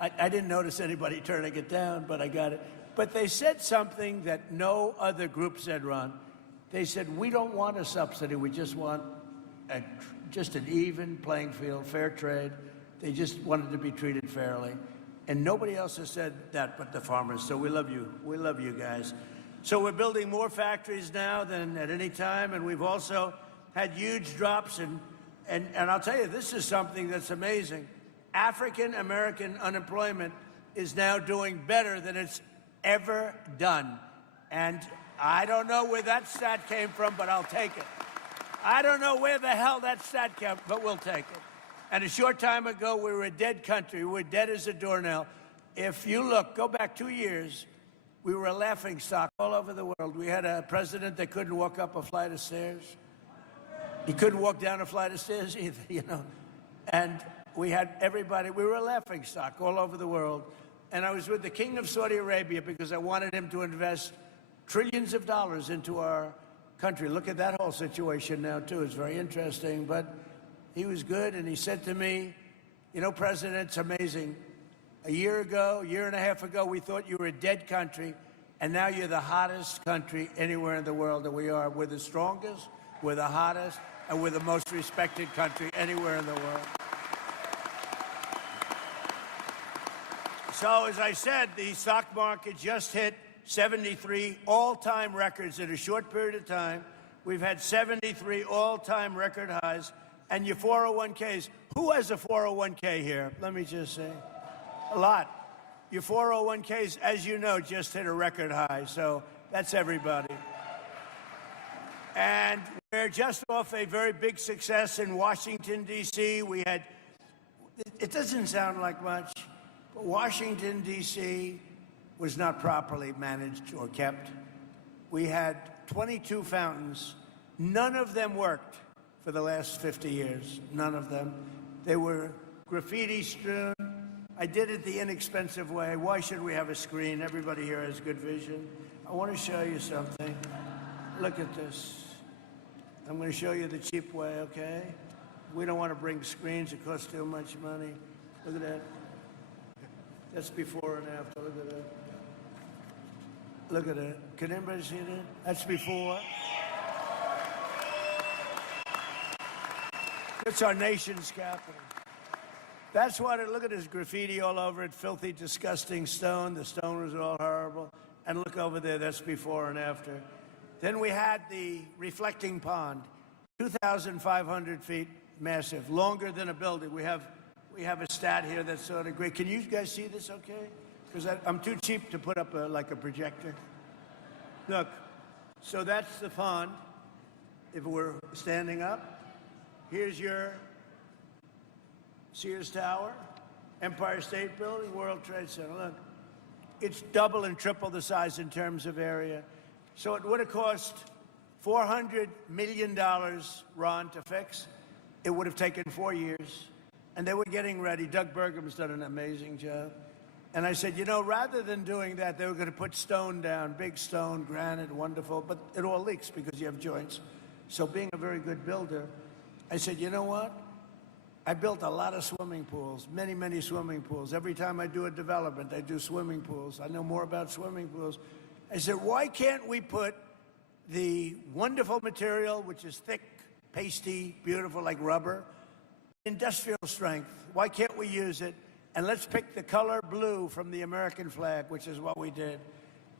I didn't notice anybody turning it down, but I got it. But they said something that no other group said, Ron. They said, we don't want a subsidy. We just want just an even playing field, fair trade. They just wanted to be treated fairly. And nobody else has said that but the farmers. So we love you. We love you guys. So we're building more factories now than at any time. And we've also had huge drops. And I'll tell you, this is something that's amazing. African-American unemployment is now doing better than it's ever done. And I don't know where that stat came from, but I'll take it. I don't know where the hell that stat came from, but we'll take it. And a short time ago, we were a dead country. We were dead as a doornail. If you look, go back 2 years, we were a laughingstock all over the world. We had a president that couldn't walk up a flight of stairs. He couldn't walk down a flight of stairs either, you know. And we had everybody, we were a laughingstock all over the world. And I was with the King of Saudi Arabia because I wanted him to invest trillions of dollars into our country. Look at that whole situation now, too. It's very interesting. But he was good, and he said to me, you know, President, it's amazing. A year and a half ago, we thought you were a dead country, and now you're the hottest country anywhere in the world that we are. We're the strongest, we're the hottest, and we're the most respected country anywhere in the world. So, as I said, the stock market just hit 73 all-time records in a short period of time. We've had 73 all-time record highs. And your 401ks, who has a 401k here? Let me just say, a lot. Your 401ks, as you know, just hit a record high, so that's everybody. And we're just off a very big success in Washington, D.C. We had, it doesn't sound like much, but Washington, D.C. was not properly managed or kept. We had 22 fountains. None of them worked for the last 50 years. None of them. They were graffiti strewn. I did it the inexpensive way. Why should we have a screen? Everybody here has good vision. I want to show you something. Look at this. I'm going to show you the cheap way, okay? We don't want to bring screens. It costs too much money. Look at that. That's before and after. Look at that. Look at it. Can anybody see that? That's before. It's our nation's capital. That's what it, look at this graffiti all over it, filthy, disgusting stone. The stone was all horrible. And look over there, that's before and after. Then we had the reflecting pond, 2,500 feet, massive, longer than a building. We have a stat here that's sort of great. Can you guys see this okay? Because I'm too cheap to put up like a projector. Look, so that's the pond. If we're standing up, here's your Sears Tower, Empire State Building, World Trade Center. Look, it's double and triple the size in terms of area. So it would have cost $400 million, Ron, to fix. It would have taken 4 years. And they were getting ready. Doug Burgum's done an amazing job. And I said, you know, rather than doing that, they were going to put stone down, big stone, granite, wonderful, but it all leaks because you have joints. So being a very good builder, I said, you know what? I built a lot of swimming pools, many, many swimming pools. Every time I do a development, I do swimming pools. I know more about swimming pools. I said, why can't we put the wonderful material, which is thick, pasty, beautiful, like rubber, industrial strength? Why can't we use it? And let's pick the color blue from the American flag, which is what we did.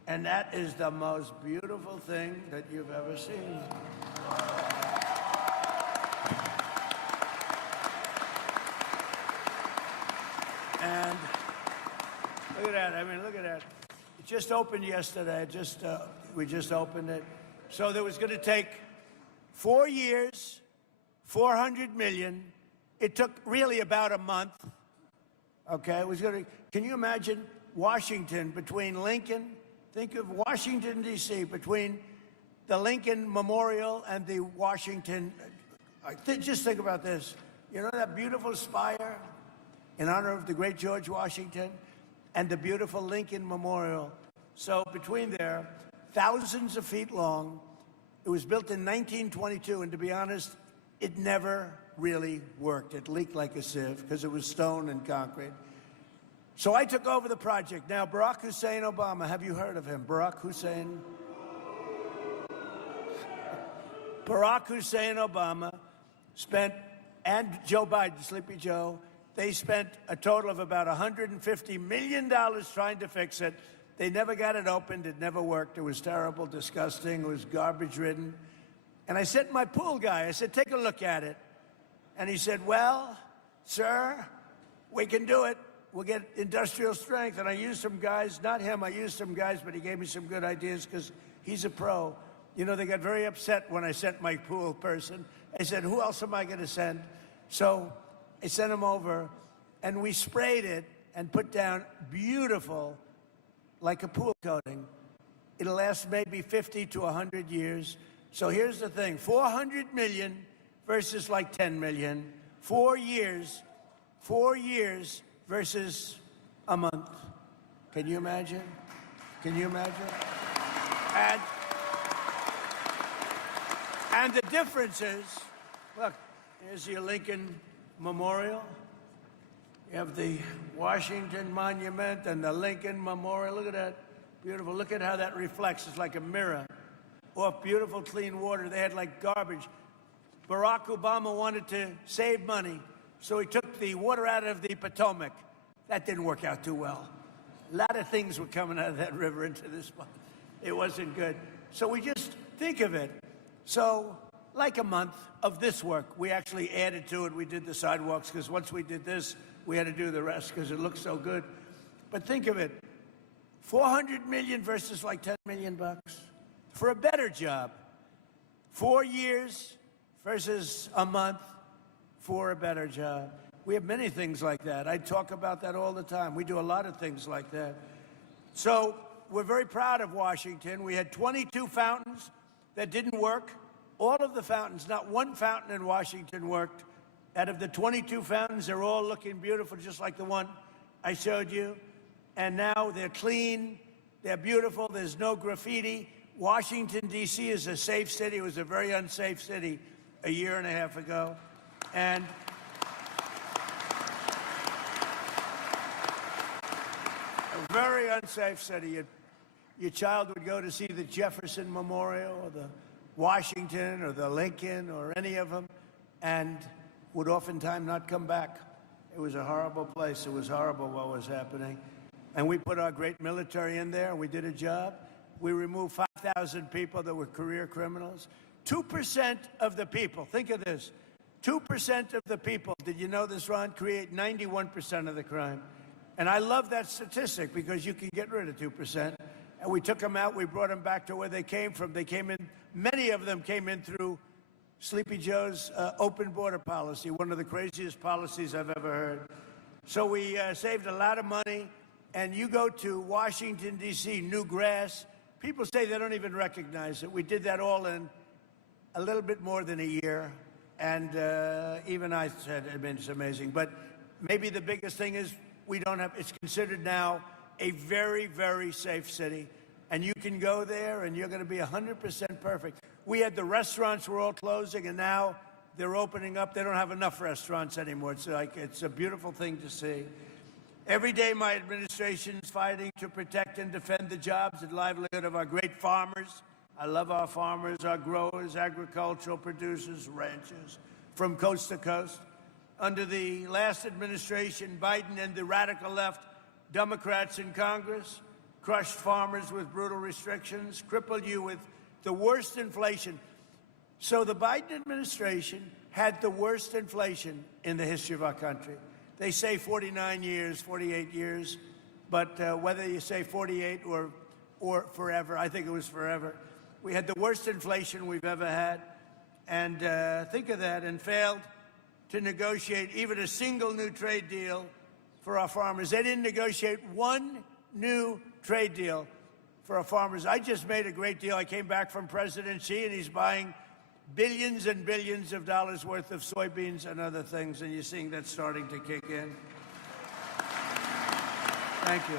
And that is the most beautiful thing that you've ever seen. And look at that. I mean, look at that. It just opened yesterday. We just opened it. So there was going to take 4 years, 400 million. It took really about a month. Okay, it was going to. Can you imagine Washington between Lincoln? Think of Washington, D.C., between the Lincoln Memorial and the Washington. Just think about this. You know that beautiful spire in honor of the great George Washington and the beautiful Lincoln Memorial. So between there, thousands of feet long. It was built in 1922, and to be honest, it never really worked. It leaked like a sieve because it was stone and concrete. So I took over the project. Now, Barack Hussein Obama, have you heard of him? Barack Hussein Obama spent, and Joe Biden, Sleepy Joe, they spent a total of about $150 million trying to fix it. They never got it opened. It never worked. It was terrible, disgusting. It was garbage-ridden. And I said to my pool guy, I said, take a look at it. And he said, well, sir, we can do it. We'll get industrial strength. And I used some guys, not him, I used some guys, but he gave me some good ideas because he's a pro. You know, they got very upset when I sent my pool person. I said, who else am I going to send? So I sent him over, and we sprayed it and put down beautiful, like a pool coating. It'll last maybe 50 to 100 years. So here's the thing, 400 million versus like 10 million. 4 years versus a month. Can you imagine? Can you imagine? And the difference is, look, here's your Lincoln Memorial. You have the Washington Monument and the Lincoln Memorial. Look at that. Beautiful. Look at how that reflects. It's like a mirror. Off beautiful, clean water. They had like garbage. Barack Obama wanted to save money, so he took the water out of the Potomac. That didn't work out too well. A lot of things were coming out of that river into this one. It wasn't good. So we just think of it. So like a month of this work, we actually added to it. We did the sidewalks because once we did this, we had to do the rest because it looked so good. But think of it, 400 million versus like 10 million bucks for a better job. 4 years versus a month for a better job. We have many things like that. I talk about that all the time. We do a lot of things like that. So we're very proud of Washington. We had 22 fountains that didn't work. All of the fountains, not one fountain in Washington worked. Out of the 22 fountains, they're all looking beautiful, just like the one I showed you. And now they're clean, they're beautiful, there's no graffiti. Washington, D.C. is a safe city. It was a very unsafe city a year and a half ago. And a very unsafe city. Your child would go to see the Jefferson Memorial or the Washington or the Lincoln or any of them and would oftentimes not come back. It was a horrible place. It was horrible what was happening. And we put our great military in there. We did a job. We removed 5,000 people that were career criminals. 2% of the people, think of this, 2% of the people, did you know this, Ron, create 91% of the crime. And I love that statistic because you can get rid of 2%. And we took them out. We brought them back to where they came from. They came in, many of them came in through Sleepy Joe's open border policy, one of the craziest policies I've ever heard. So we saved a lot of money. And you go to Washington, D.C., new grass. People say they don't even recognize it. We did that all in a little bit more than a year. And even I said, I mean, it's amazing. But maybe the biggest thing is we don't have, it's considered now a very, very safe city. And you can go there and you're going to be 100% perfect. We had the restaurants were all closing and now they're opening up. They don't have enough restaurants anymore. It's like, it's a beautiful thing to see. Every day my administration is fighting to protect and defend the jobs and livelihood of our great farmers. I love our farmers, our growers, agricultural producers, ranchers from coast to coast. Under the last administration, Biden and the radical left Democrats in Congress crushed farmers with brutal restrictions, crippled you with the worst inflation. So the Biden administration had the worst inflation in the history of our country. They say 49 years, 48 years, but whether you say 48 or forever, I think it was forever. We had the worst inflation we've ever had, and think of that, and failed to negotiate even a single new trade deal for our farmers. They didn't negotiate one new trade deal for our farmers. I just made a great deal. I came back from President Xi, and he's buying billions and billions of dollars worth of soybeans and other things, and you're seeing that starting to kick in. Thank you.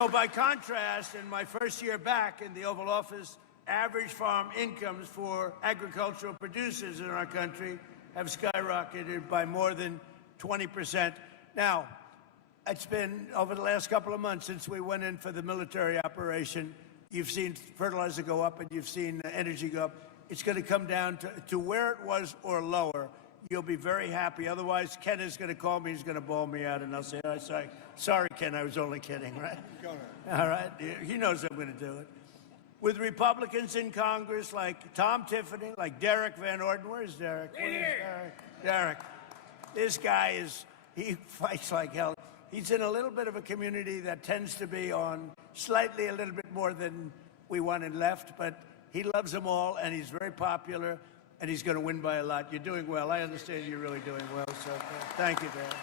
So by contrast, in my first year back in the Oval Office, average farm incomes for agricultural producers in our country have skyrocketed by more than 20%. Now, it's been over the last couple of months since we went in for the military operation. You've seen fertilizer go up and you've seen energy go up. It's going to come down to where it was or lower. You'll be very happy. Otherwise, Ken is going to call me. He's going to bawl me out, and I'll say, oh, sorry, Ken, I was only kidding, right? All right? He knows I'm going to do it. With Republicans in Congress like Tom Tiffany, like Derek Van Orden. Where's Derek? Derek. This guy he fights like hell. He's in a little bit of a community that tends to be on slightly a little bit more than we wanted left, but he loves them all, and he's very popular, and he's going to win by a lot. You're doing well. I understand you're really doing well, so thank you, Derek.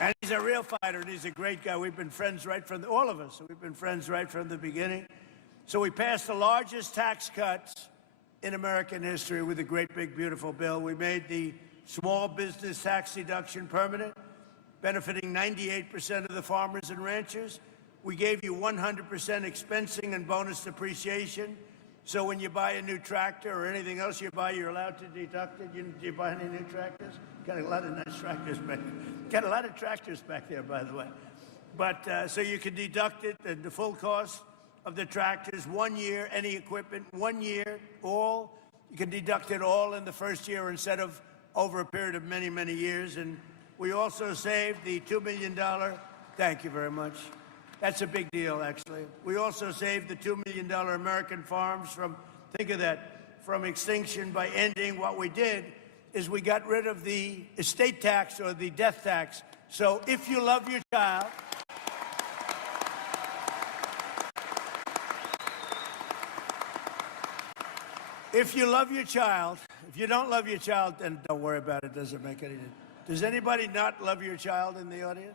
And he's a real fighter, and he's a great guy. We've been friends right from all of us. We've been friends right from the beginning. So we passed the largest tax cuts in American history with a great, big, beautiful bill. We made the small business tax deduction permanent, benefiting 98% of the farmers and ranchers. We gave you 100% expensing and bonus depreciation. So when you buy a new tractor or anything else you buy, you're allowed to deduct it. Do you buy any new tractors? Got a lot of nice tractors back there. Got a lot of tractors back there, by the way. But so you can deduct it, the full cost of the tractors, 1 year, any equipment, 1 year, all. You can deduct it all in the first year instead of over a period of many, many years. And we also saved the $2 million. Thank you very much. That's a big deal, actually. We also saved the $2 million American farms from, think of that, from extinction by ending. What we did is we got rid of the estate tax or the death tax. So if you love your child, if you love your child, if you don't love your child, then don't worry about it. It doesn't make any difference. Does anybody not love your child in the audience?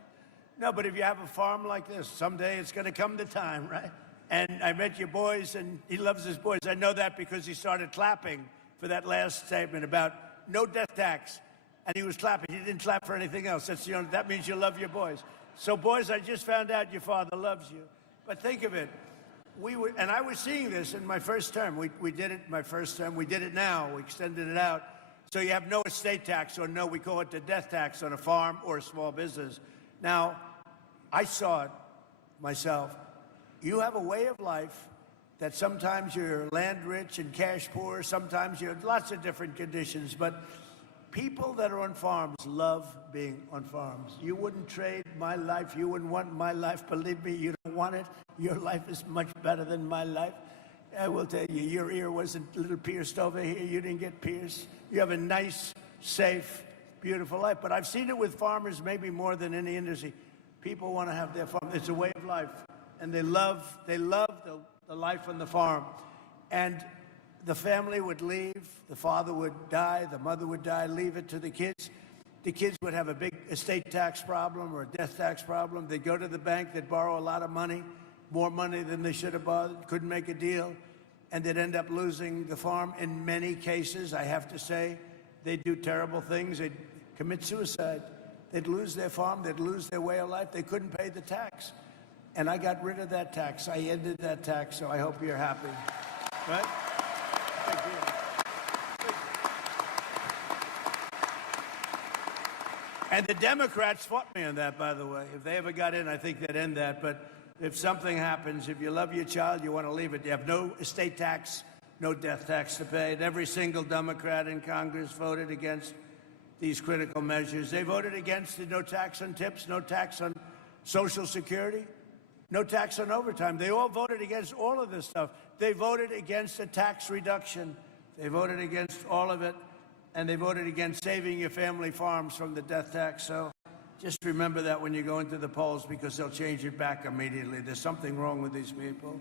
No, but if you have a farm like this, someday it's going to come the time, right? And I met your boys, and he loves his boys. I know that because he started clapping for that last statement about no death tax. And he was clapping. He didn't clap for anything else. That's, you know, that means you love your boys. So, boys, I just found out your father loves you. But think of it. And I was seeing this in my first term. We did it my first term. We did it now. We extended it out. So you have no estate tax, or no, we call it the death tax on a farm or a small business. Now, I saw it myself. You have a way of life that sometimes you're land rich and cash poor. Sometimes you're lots of different conditions. But people that are on farms love being on farms. You wouldn't trade my life. You wouldn't want my life. Believe me, you don't want it. Your life is much better than my life. I will tell you, your ear wasn't a little pierced over here. You didn't get pierced. You have a nice, safe, beautiful life. But I've seen it with farmers maybe more than any industry. People want to have their farm. It's a way of life. And they love the life on the farm. And the family would leave. The father would die. The mother would die. Leave it to the kids. The kids would have a big estate tax problem or a death tax problem. They'd go to the bank. They'd borrow a lot of money, more money than they should have borrowed. Couldn't make a deal. And they'd end up losing the farm. In many cases, I have to say, they'd do terrible things. They'd commit suicide. They'd lose their farm. They'd lose their way of life. They couldn't pay the tax. And I got rid of that tax. I ended that tax, so I hope you're happy. Right? Thank you. And the Democrats fought me on that, by the way. If they ever got in, I think they'd end that. But if something happens, if you love your child, you want to leave it. You have no estate tax, no death tax to pay. And every single Democrat in Congress voted against these critical measures. They voted against the no tax on tips, no tax on Social Security, no tax on overtime. They all voted against all of this stuff. They voted against a tax reduction. They voted against all of it. And they voted against saving your family farms from the death tax. So just remember that when you go into the polls, because they'll change it back immediately. There's something wrong with these people.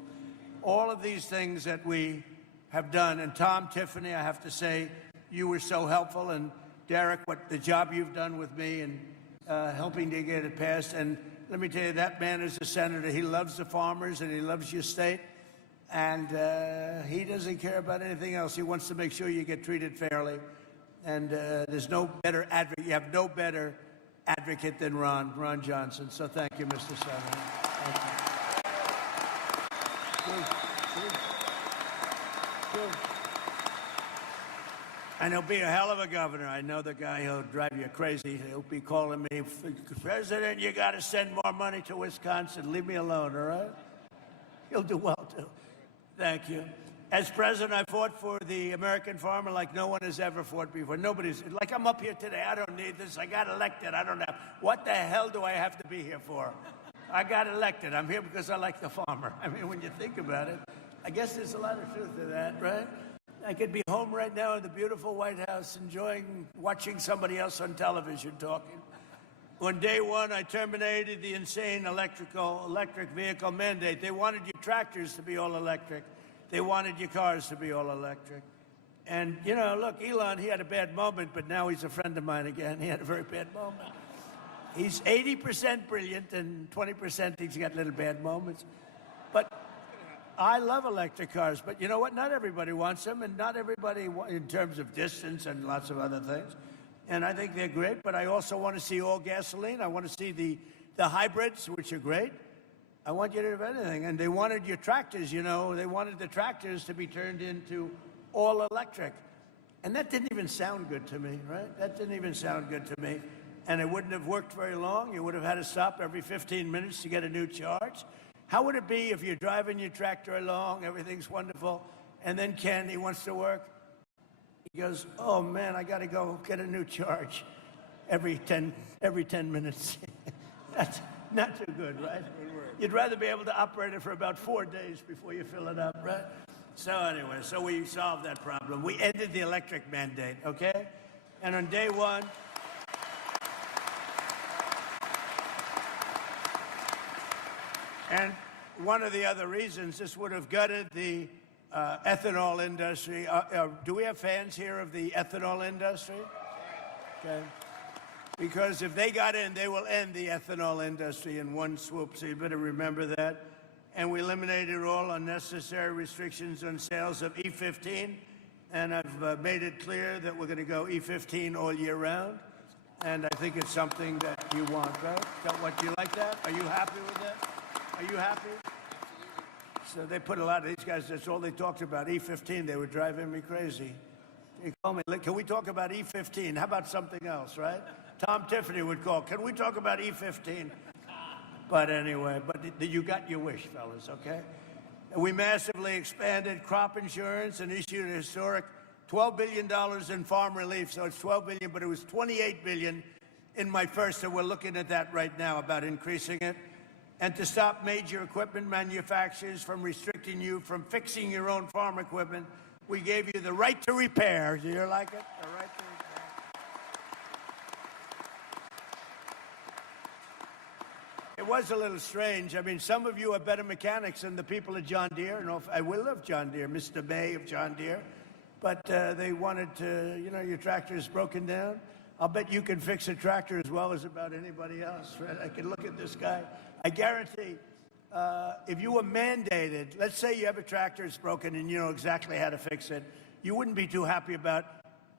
All of these things that we have done, and Tom, Tiffany, I have to say, you were so helpful, and Derek, what the job you've done with me and helping to get it passed. And let me tell you, that man is a senator. He loves the farmers, and he loves your state, and he doesn't care about anything else. He wants to make sure you get treated fairly. And there's no better advocate. You have no better advocate than Ron Johnson. So thank you, Mr. Senator. Thank you. And he'll be a hell of a governor. I know the guy who'll drive you crazy. He'll be calling me, President, you got to send more money to Wisconsin. Leave me alone, all right? He'll do well, too. Thank you. As president, I fought for the American farmer like no one has ever fought before. Nobody's, like I'm up here today, I don't need this, I got elected, I don't have, what the hell do I have to be here for? I got elected, I'm here because I like the farmer. I mean, when you think about it, I guess there's a lot of truth to that, right? I could be home right now in the beautiful White House watching somebody else on television talking. On day one, I terminated the insane electric vehicle mandate. They wanted your tractors to be all electric. They wanted your cars to be all electric. And, you know, look, Elon, he had a bad moment, but now he's a friend of mine again. He had a very bad moment. He's 80% brilliant, and 20% he's got little bad moments. But I love electric cars, but you know what? Not everybody wants them, and not everybody, in terms of distance and lots of other things. And I think they're great, but I also want to see all gasoline. I want to see the hybrids, which are great. I want you to have anything. And they wanted your tractors, you know. They wanted the tractors to be turned into all electric. And that didn't even sound good to me, right? That didn't even sound good to me. And it wouldn't have worked very long. You would have had to stop every 15 minutes to get a new charge. How would it be if you're driving your tractor along, everything's wonderful, and then Ken, he wants to work? He goes, oh man, I got to go get a new charge every 10 minutes. That's not too good, right? You'd rather be able to operate it for about 4 days before you fill it up, right? So anyway, so we solved that problem. We ended the electric mandate, okay? And on day one, and one of the other reasons this would have gutted the ethanol industry. Do we have fans here of the ethanol industry? Okay. Because if they got in, they will end the ethanol industry in one swoop, so you better remember that. And we eliminated all unnecessary restrictions on sales of E15, and I've made it clear that we're going to go E15 all year round, and I think it's something that you want, right? What, do you like that? Are you happy with that? Are you happy? So they put a lot of these guys, that's all they talked about, E15. They were driving me crazy. They call me, can we talk about E15? How about something else, right? Tom Tiffany would call, can we talk about E15? But anyway, you got your wish, fellas, okay? And we massively expanded crop insurance and issued a historic $12 billion in farm relief. So it's $12 billion, but it was $28 billion in my first, and we're looking at that right now about increasing it. And to stop major equipment manufacturers from restricting you from fixing your own farm equipment, we gave you the right to repair. Do you like it? The right to repair. It was a little strange. I mean, some of you are better mechanics than the people at John Deere. And I will love John Deere, Mr. May of John Deere. But they wanted to, you know, your tractor is broken down. I'll bet you can fix a tractor as well as about anybody else, right? I can look at this guy. I guarantee if you were mandated, let's say you have a tractor that's broken and you know exactly how to fix it, you wouldn't be too happy about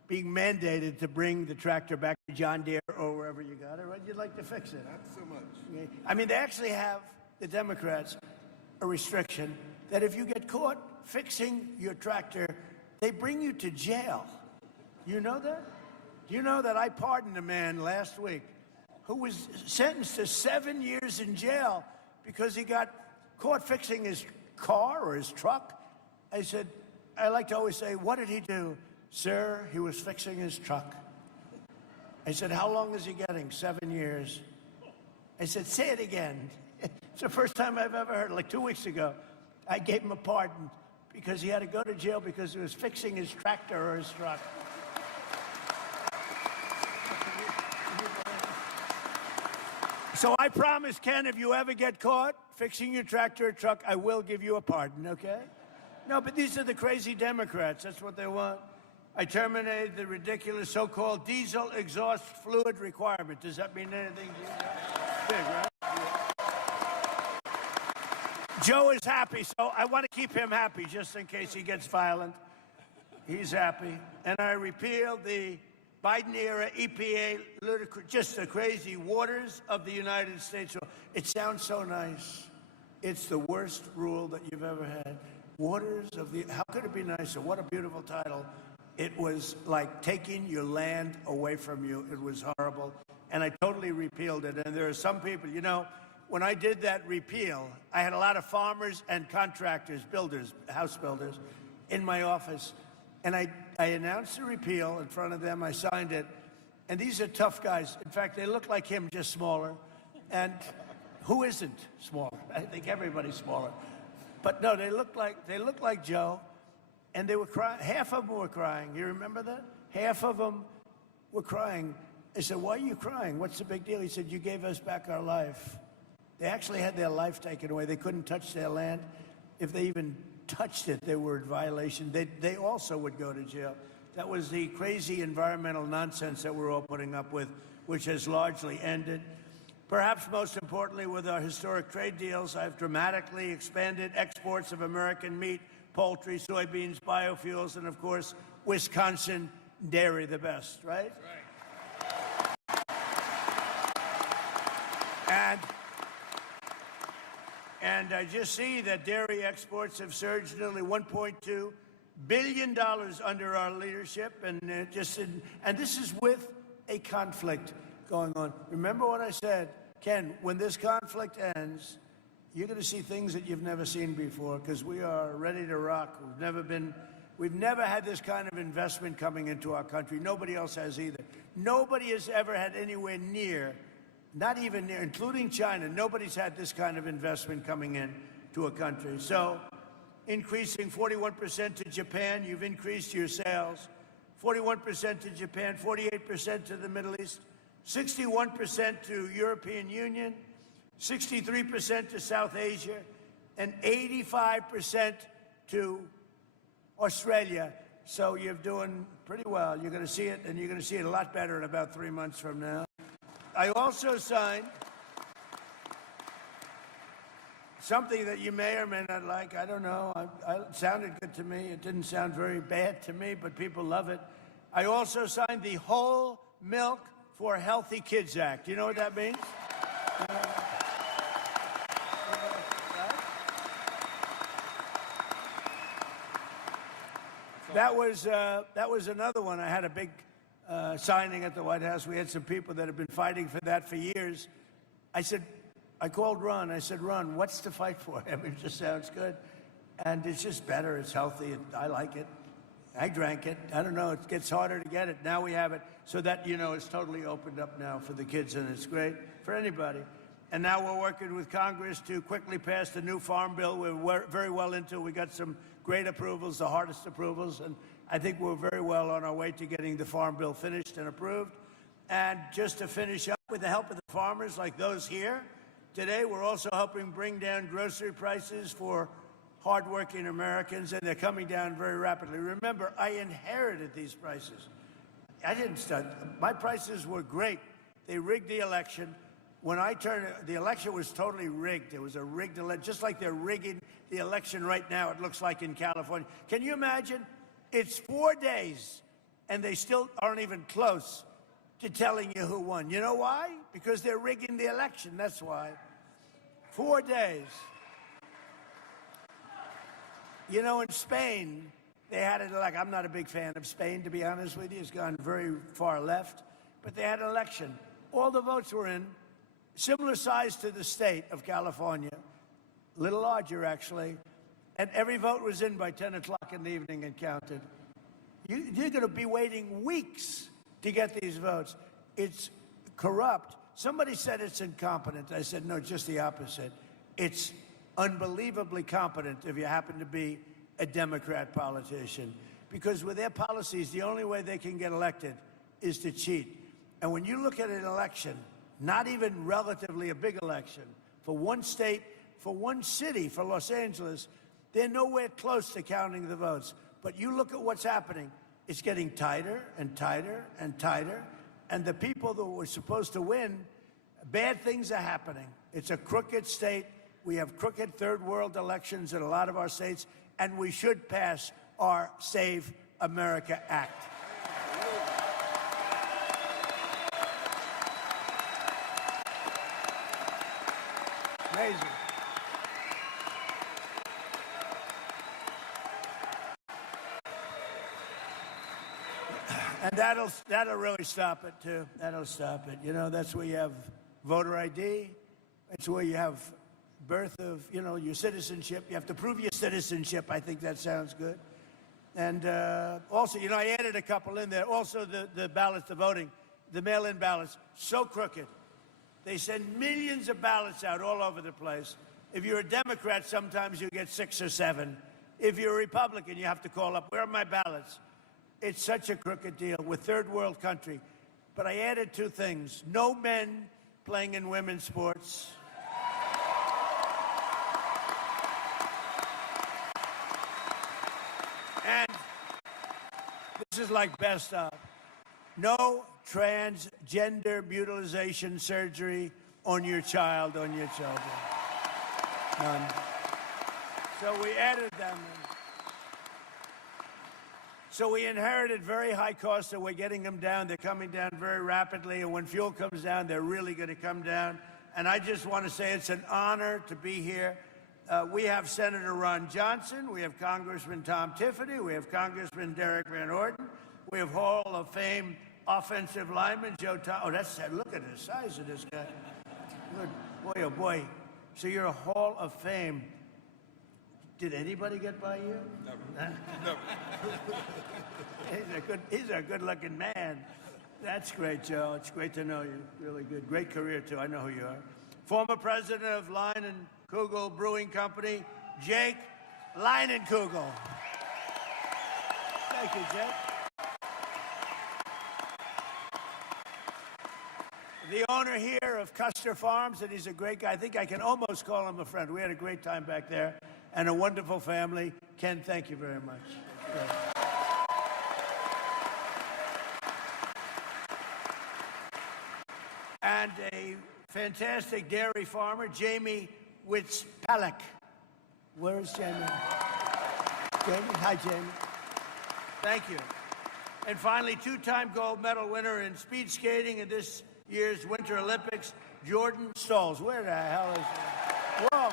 being mandated to bring the tractor back to John Deere or wherever you got it, right? You'd like to fix it. Not so much. Okay? I mean, they actually have, the Democrats, a restriction that if you get caught fixing your tractor, they bring you to jail. You know that? Do you know that I pardoned a man last week who was sentenced to 7 years in jail because he got caught fixing his car or his truck? I said, I like to always say, what did he do? Sir, he was fixing his truck. I said, how long is he getting? 7 years. I said, say it again. It's the first time I've ever heard it. Like 2 weeks ago, I gave him a pardon because he had to go to jail because he was fixing his tractor or his truck. So I promise, Ken, if you ever get caught fixing your tractor or truck, I will give you a pardon, okay? No, but these are the crazy Democrats. That's what they want. I terminated the ridiculous so-called diesel exhaust fluid requirement. Does that mean anything to you? Big, right? Joe is happy, so I want to keep him happy just in case he gets violent. He's happy. And I repealed the Biden-era EPA, just the crazy waters of the United States. It sounds so nice. It's the worst rule that you've ever had. Waters of the, how could it be nicer? What a beautiful title. It was like taking your land away from you. It was horrible. And I totally repealed it. And there are some people, you know, when I did that repeal, I had a lot of farmers and contractors, builders, house builders, in my office. And I announced the repeal in front of them. I signed it. And these are tough guys. In fact, they look like him, just smaller. And who isn't smaller? I think everybody's smaller. But no, they look like Joe. And they were crying. Half of them were crying. You remember that? Half of them were crying. I said, why are you crying? What's the big deal? He said, you gave us back our life. They actually had their life taken away. They couldn't touch their land. If they even touched it, they were in violation. They also would go to jail. That was the crazy environmental nonsense that we're all putting up with, which has largely ended. Perhaps most importantly, with our historic trade deals, I've dramatically expanded exports of American meat, poultry, soybeans, biofuels, and of course, Wisconsin dairy, the best, right? That's right. And I just see that dairy exports have surged nearly $1.2 billion under our leadership, and this is with a conflict going on. Remember what I said, Ken, when this conflict ends, you're going to see things that you've never seen before because we are ready to rock. We've never been We've never had this kind of investment coming into our country. Nobody else has either. Nobody has ever had anywhere near, not even near, including China, nobody's had this kind of investment coming in to a country. So increasing 41% to Japan, you've increased your sales. 41% to Japan, 48% to the Middle East, 61% to European Union, 63% to South Asia, and 85% to Australia. So you're doing pretty well. You're going to see it, and you're going to see it a lot better in about 3 months from now. I also signed something that you may or may not like. I don't know. It sounded good to me. It didn't sound very bad to me, but people love it. I also signed the Whole Milk for Healthy Kids Act. You know what that means? That was another one. I had a big signing at the White House. We had some people that have been fighting for that for years. I called Ron. I said, Ron, what's to fight for? I mean, it just sounds good. And it's just better. It's healthy. I like it. I drank it. I don't know. It gets harder to get it. Now we have it. So that, it's totally opened up now for the kids, and it's great for anybody. And now we're working with Congress to quickly pass the new Farm Bill. We're very well into it. We got some great approvals, the hardest approvals, and I think we're very well on our way to getting the Farm Bill finished and approved. And just to finish up, with the help of the farmers like those here, today we're also helping bring down grocery prices for hardworking Americans, and they're coming down very rapidly. Remember, I inherited these prices. I didn't start. My prices were great. They rigged the election. When I turned, the election was totally rigged. It was a rigged election, just like they're rigging the election right now, it looks like in California. Can you imagine? It's 4 days, and they still aren't even close to telling you who won. You know why? Because they're rigging the election, that's why. 4 days. In Spain, they had it like, I'm not a big fan of Spain, to be honest with you. It's gone very far left. But they had an election. All the votes were in, similar size to the state of California, a little larger, actually. And every vote was in by 10 o'clock in the evening and counted. You're going to be waiting weeks to get these votes. It's corrupt. Somebody said it's incompetent. I said, no, just the opposite. It's unbelievably competent if you happen to be a Democrat politician. Because with their policies, the only way they can get elected is to cheat. And when you look at an election, not even relatively a big election, for one state, for one city, for Los Angeles, they're nowhere close to counting the votes. But you look at what's happening, it's getting tighter and tighter and tighter. And the people that were supposed to win, bad things are happening. It's a crooked state. We have crooked third world elections in a lot of our states, and we should pass our Save America Act. Amazing. And that'll really stop it, too. That'll stop it. That's where you have voter ID. It's where you have birth of, your citizenship. You have to prove your citizenship. I think that sounds good. And also, I added a couple in there. Also, the ballots, the voting, the mail-in ballots, so crooked. They send millions of ballots out all over the place. If you're a Democrat, sometimes you get 6 or 7. If you're a Republican, you have to call up, where are my ballots? It's such a crooked deal with third world country. But I added 2 things. No men playing in women's sports. And this is like best of. No transgender mutilization surgery on your child, on your children. None. So we added them in. So we inherited very high costs, and we're getting them down. They're coming down very rapidly, and when fuel comes down, they're really going to come down. And I just want to say it's an honor to be here. We have Senator Ron Johnson. We have Congressman Tom Tiffany. We have Congressman Derek Van Orden. We have Hall of Fame offensive lineman Joe Thomas. Oh, that's sad. Look at the size of this guy. Good boy, oh boy. So you're a Hall of Fame. Did anybody get by you? Never. Never. He's a good-looking man. That's great, Joe. It's great to know you. Really good. Great career, too. I know who you are. Former president of Leinenkugel Brewing Company, Jake Leinenkugel. Thank you, Jake. The owner here of Custer Farms, and he's a great guy. I think I can almost call him a friend. We had a great time back there and a wonderful family. Ken, thank you very much. And a fantastic dairy farmer, Jamie Witzpalek. Where's Jamie? Jamie? Hi, Jamie. Thank you. And finally, two-time gold medal winner in speed skating in this year's Winter Olympics, Jordan Stolz. Where the hell is he? Whoa.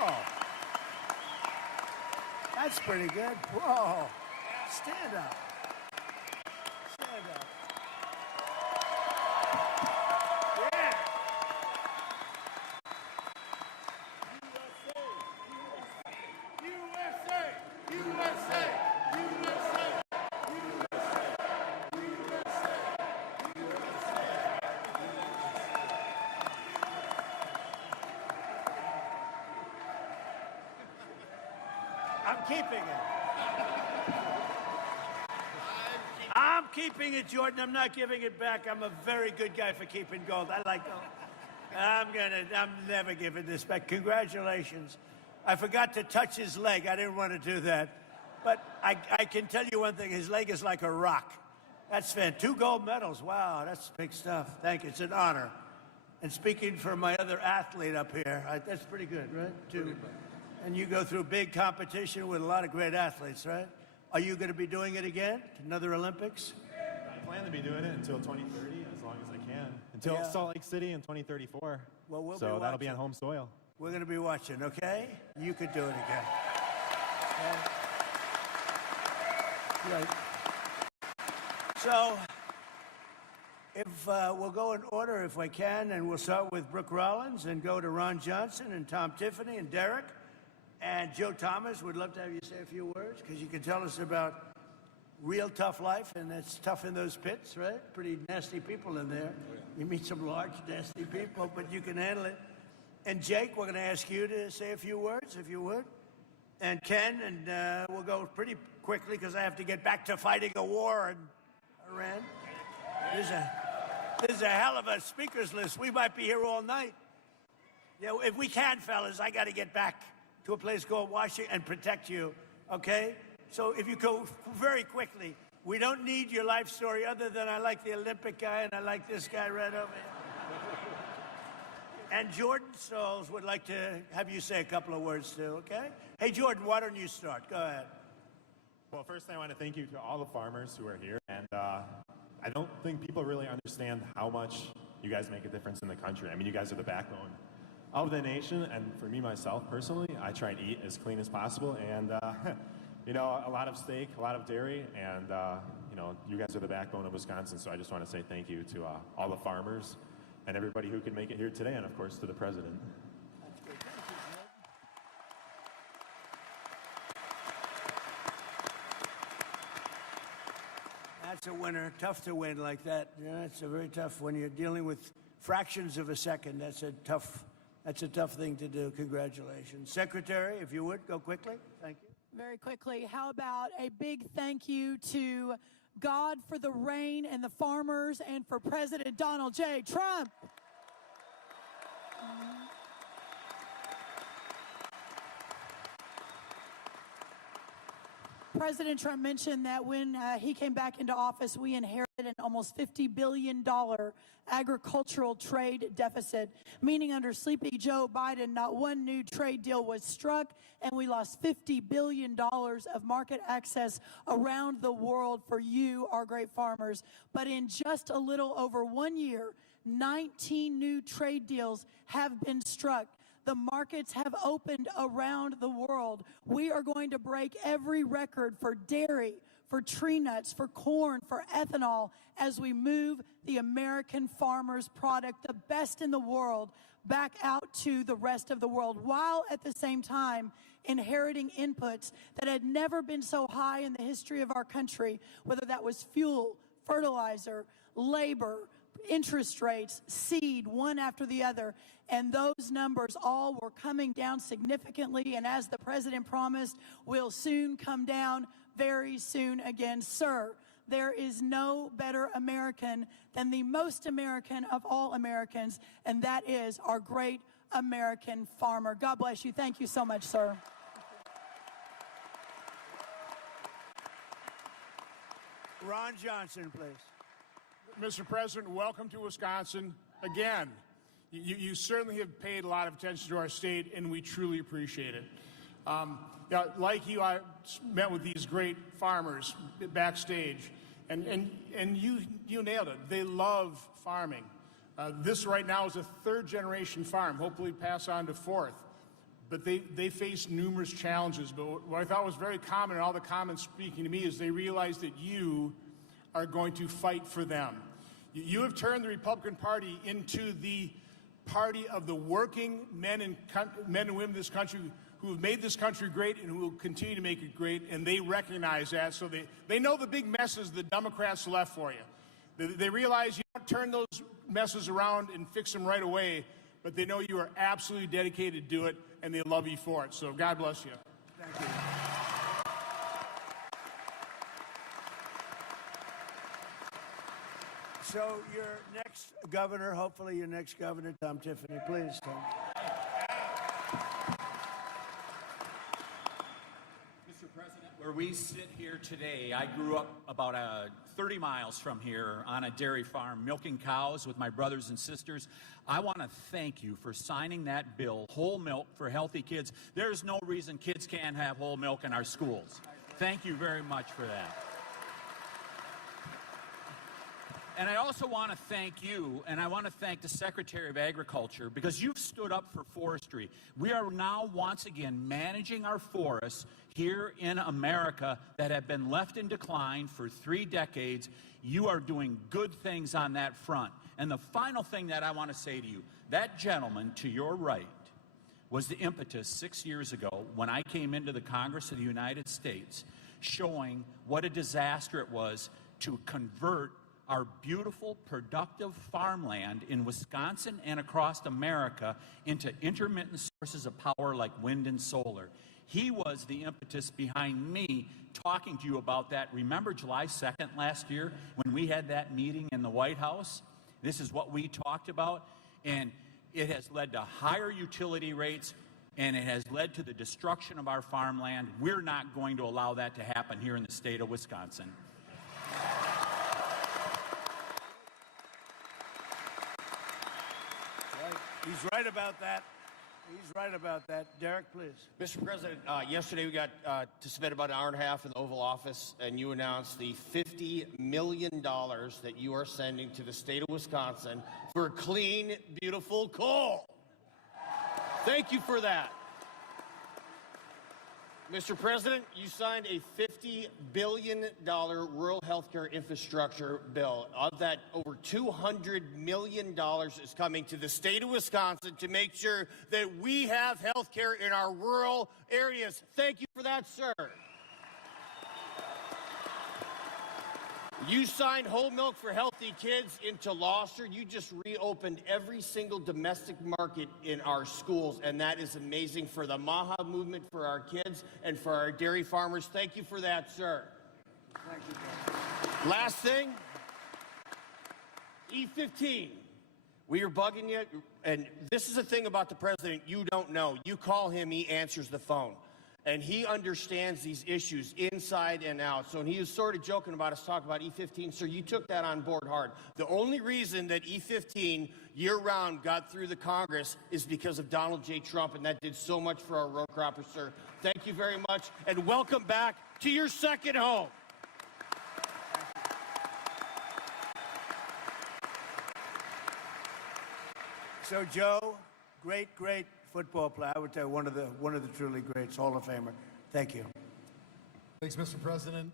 Oh. That's pretty good. Whoa. Stand up. Stand up. Yeah. USA! USA! USA! I'm keeping it. I'm keeping it, Jordan. I'm not giving it back. I'm a very good guy for keeping gold. I like gold. I'm never giving this back. Congratulations. I forgot to touch his leg. I didn't want to do that. But I can tell you one thing. His leg is like a rock. That's fantastic. 2 gold medals. Wow, that's big stuff. Thank you. It's an honor. And speaking for my other athlete up here, that's pretty good, right? And you go through big competition with a lot of great athletes, right? Are you going to be doing it again? Another Olympics? I plan to be doing it until 2030, as long as I can. Until Salt Lake City in 2034. Well, we'll so be that'll be on home soil. We're going to be watching, okay? You could do it again. Okay? Right. So, if we'll go in order if we can, and we'll start with Brooke Rollins and go to Ron Johnson and Tom Tiffany and Derek. And Joe Thomas, would love to have you say a few words, because you can tell us about real tough life, and it's tough in those pits, right? Pretty nasty people in there. You meet some large, nasty people, but you can handle it. And Jake, we're going to ask you to say a few words, if you would. And Ken, and we'll go pretty quickly, because I have to get back to fighting a war in Iran. There's a hell of a speakers list. We might be here all night. Yeah, if we can, fellas, I got to get back to a place called Washington and protect you, okay? So if you go very quickly, we don't need your life story other than I like the Olympic guy and I like this guy right over here. And Jordan Stolz would like to have you say a couple of words too, okay? Hey, Jordan, why don't you start? Go ahead. Well, first I want to thank you to all the farmers who are here. And I don't think people really understand how much you guys make a difference in the country. I mean, you guys are the backbone of the nation, and for me, myself, personally, I try and eat as clean as possible, and, you know, a lot of steak, a lot of dairy, and, you know, you guys are the backbone of Wisconsin, so I just want to say thank you to all the farmers and everybody who could make it here today, and, of course, to the president. That's good. Thank you, That's a winner. Tough to win like that. Yeah, it's a very tough when you're dealing with fractions of a second. That's a tough thing to do. Congratulations. Secretary, if you would, go quickly. Thank you. Very quickly, how about a big thank you to God for the rain and the farmers and for President Donald J. Trump. President Trump mentioned that when he came back into office, we inherited an almost $50 billion agricultural trade deficit, meaning under Sleepy Joe Biden, not one new trade deal was struck, and we lost $50 billion of market access around the world for you, our great farmers. But in just a little over 1 year, 19 new trade deals have been struck. The markets have opened around the world. We are going to break every record for dairy, for tree nuts, for corn, for ethanol, as we move the American farmer's product, the best in the world, back out to the rest of the world, while at the same time inheriting inputs that had never been so high in the history of our country, whether that was fuel, fertilizer, labor, interest rates, seed, one after the other. And those numbers all were coming down significantly. And as the president promised, will soon come down very soon again. Sir, there is no better American than the most American of all Americans, and that is our great American farmer. God bless you. Thank you so much, sir. Ron Johnson, please. Mr. President, welcome to Wisconsin again. You certainly have paid a lot of attention to our state, and we truly appreciate it. Like you, I met with these great farmers backstage, and you nailed it. They love farming. This right now is a third-generation farm, hopefully pass on to fourth. But they face numerous challenges. But what I thought was very common in all the comments speaking to me is they realize that you are going to fight for them. You have turned the Republican Party into the party of the working men and women of this country who have made this country great and who will continue to make it great, and they recognize that. So they know the big messes the Democrats left for you. They realize you don't turn those messes around and fix them right away, but they know you are absolutely dedicated to do it, and they love you for it. So God bless you. Thank you. So your next governor, hopefully your next governor, Tom Tiffany. Please, Tom. Mr. President, where we sit here today, I grew up about 30 miles from here on a dairy farm, milking cows with my brothers and sisters. I want to thank you for signing that bill, whole milk for healthy kids. There's no reason kids can't have whole milk in our schools. Thank you very much for that. And I also want to thank you, and I want to thank the Secretary of Agriculture, because you've stood up for forestry. We are now once again managing our forests here in America that have been left in decline for 3 decades. You are doing good things on that front. And the final thing that I want to say to you, that gentleman to your right was the impetus 6 years ago when I came into the Congress of the United States, showing what a disaster it was to convert our beautiful, productive farmland in Wisconsin and across America into intermittent sources of power like wind and solar. He was the impetus behind me talking to you about that. Remember July 2nd last year when we had that meeting in the White House? This is what we talked about, and it has led to higher utility rates, and it has led to the destruction of our farmland. We're not going to allow that to happen here in the state of Wisconsin. He's right about that. He's right about that. Derek, please. Mr. President, yesterday we got to spend about an hour and a half in the Oval Office, and you announced the $50 million that you are sending to the state of Wisconsin for clean, beautiful coal. Thank you for that. Mr. President, you signed a $50 billion rural healthcare infrastructure bill. Of that, over $200 million is coming to the state of Wisconsin to make sure that we have healthcare in our rural areas. Thank you for that, sir. You signed whole milk for healthy kids into law, sir. You just reopened every single domestic market in our schools, and that is amazing for the MAHA movement, for our kids, and for our dairy farmers. Thank you for that, sir. Thank you. Last thing, E15. We are bugging you, and this is the thing about the president you don't know. You call him, he answers the phone. And he understands these issues inside and out. So when he was sort of joking about us talking about E15, sir, you took that on board hard. The only reason that E15 year-round got through the Congress is because of Donald J. Trump, and that did so much for our row croppers, sir. Thank you very much, and welcome back to your second home. So, Joe, great football player. I would tell you one of the truly greats, Hall of Famer. Thank you. Thanks, Mr. President.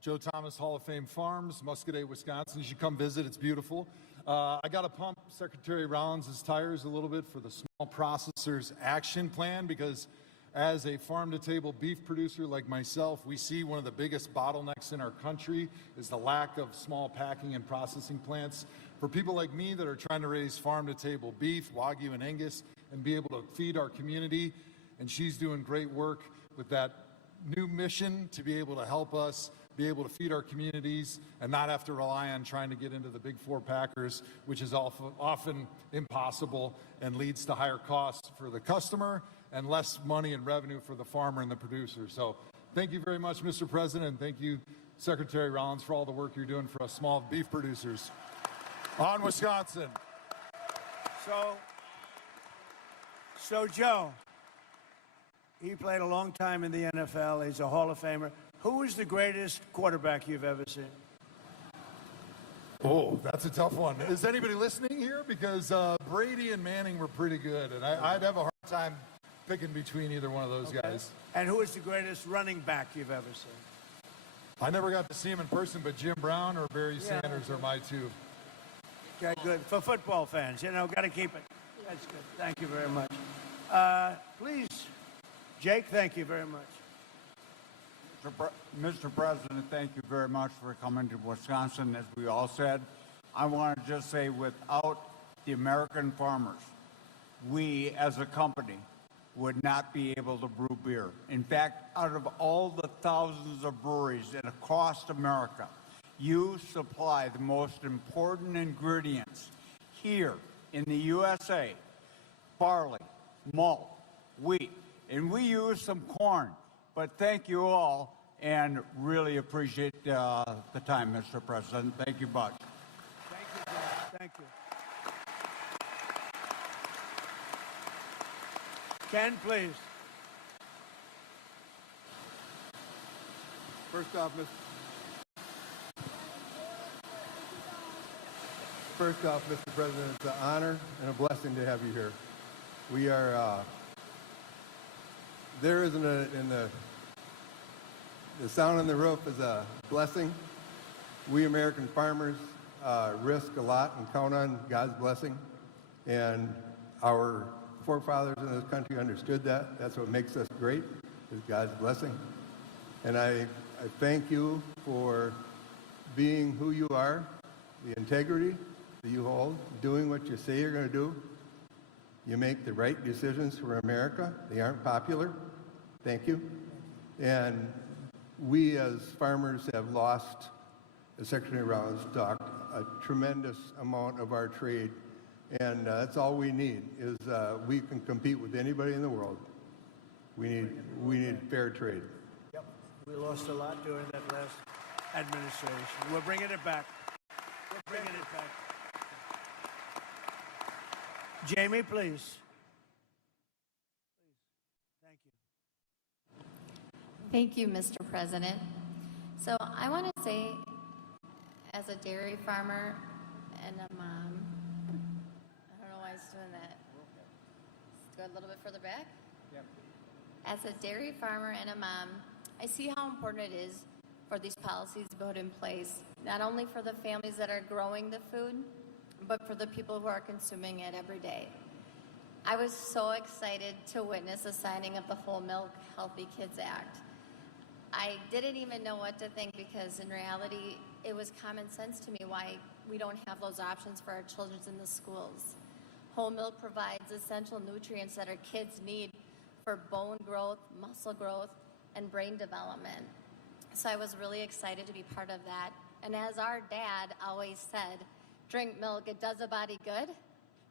Joe Thomas, Hall of Fame Farms, Muscoda, Wisconsin. You should come visit. It's beautiful. I got to pump Secretary Rollins' tires a little bit for the Small Processors Action Plan because As a farm-to-table beef producer like myself, we see one of the biggest bottlenecks in our country is the lack of small packing and processing plants. For people like me that are trying to raise farm-to-table beef, Wagyu and Angus, and be able to feed our community, and she's doing great work with that new mission to be able to help us be able to feed our communities and not have to rely on trying to get into the big four packers, which is often impossible and leads to higher costs for the customer and less money and revenue for the farmer and the producer. So thank you very much, Mr. President, and thank you, Secretary Rollins, for all the work you're doing for us small beef producers. On Wisconsin. So Joe, he played a long time in the NFL. He's a Hall of Famer. Who is the greatest quarterback you've ever seen? Oh, that's a tough one. Is anybody listening here? Because Brady and Manning were pretty good, and I'd have a hard time picking between either one of those guys. And who is the greatest running back you've ever seen? I never got to see him in person, but Jim Brown or Barry Sanders are my two. Okay, good. For football fans, got to keep it. That's good. Thank you very much. Please, Jake, thank you very much. Mr. President, thank you very much for coming to Wisconsin. As we all said, I want to just say, without the American farmers, we as a company would not be able to brew beer. In fact, out of all the thousands of breweries across America, you supply the most important ingredients here in the USA: barley, malt, wheat, and we use some corn. But thank you all, and really appreciate the time, Mr. President. Thank you much. Thank you, Jake. Thank you. Ken, please. First off, Mr. President, it's an honor and a blessing to have you here. We are, there is in the sound on the roof is a blessing. We American farmers risk a lot and count on God's blessing. And our forefathers in this country understood that. That's what makes us great, is God's blessing. And I thank you for being who you are, the integrity that you hold, doing what you say you're going to do. You make the right decisions for America. They aren't popular. Thank you. And we as farmers have lost, as Secretary Rollins talked, a tremendous amount of our trade. And that's all we need, is we can compete with anybody in the world. We need fair trade. Yep. We lost a lot during that last administration. We're bringing it back. We're bringing it back. Jamie, please. Thank you. Thank you, Mr. President. So I want to say, as a dairy farmer and a mom, I don't know why he's doing that. Let's go a little bit further back. Yep. As a dairy farmer and a mom, I see how important it is for these policies to be put in place, not only for the families that are growing the food, but for the people who are consuming it every day. I was so excited to witness the signing of the Whole Milk Healthy Kids Act. I didn't even know what to think, because in reality, it was common sense to me why we don't have those options for our children in the schools. Whole milk provides essential nutrients that our kids need for bone growth, muscle growth, and brain development. So I was really excited to be part of that. And as our dad always said, drink milk, it does a body good.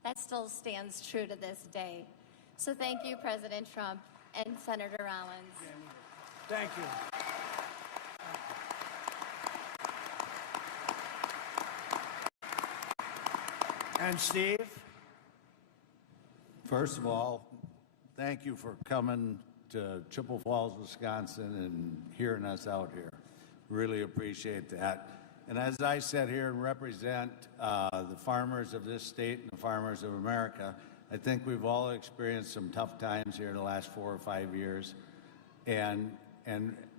That still stands true to this day. So thank you, President Trump and Senator Rollins. Thank you. And Steve? First of all, thank you for coming to Chippewa Falls, Wisconsin, and hearing us out here. Really appreciate that. And as I sit here and represent the farmers of this state and the farmers of America, I think we've all experienced some tough times here in the last 4 or 5 years. And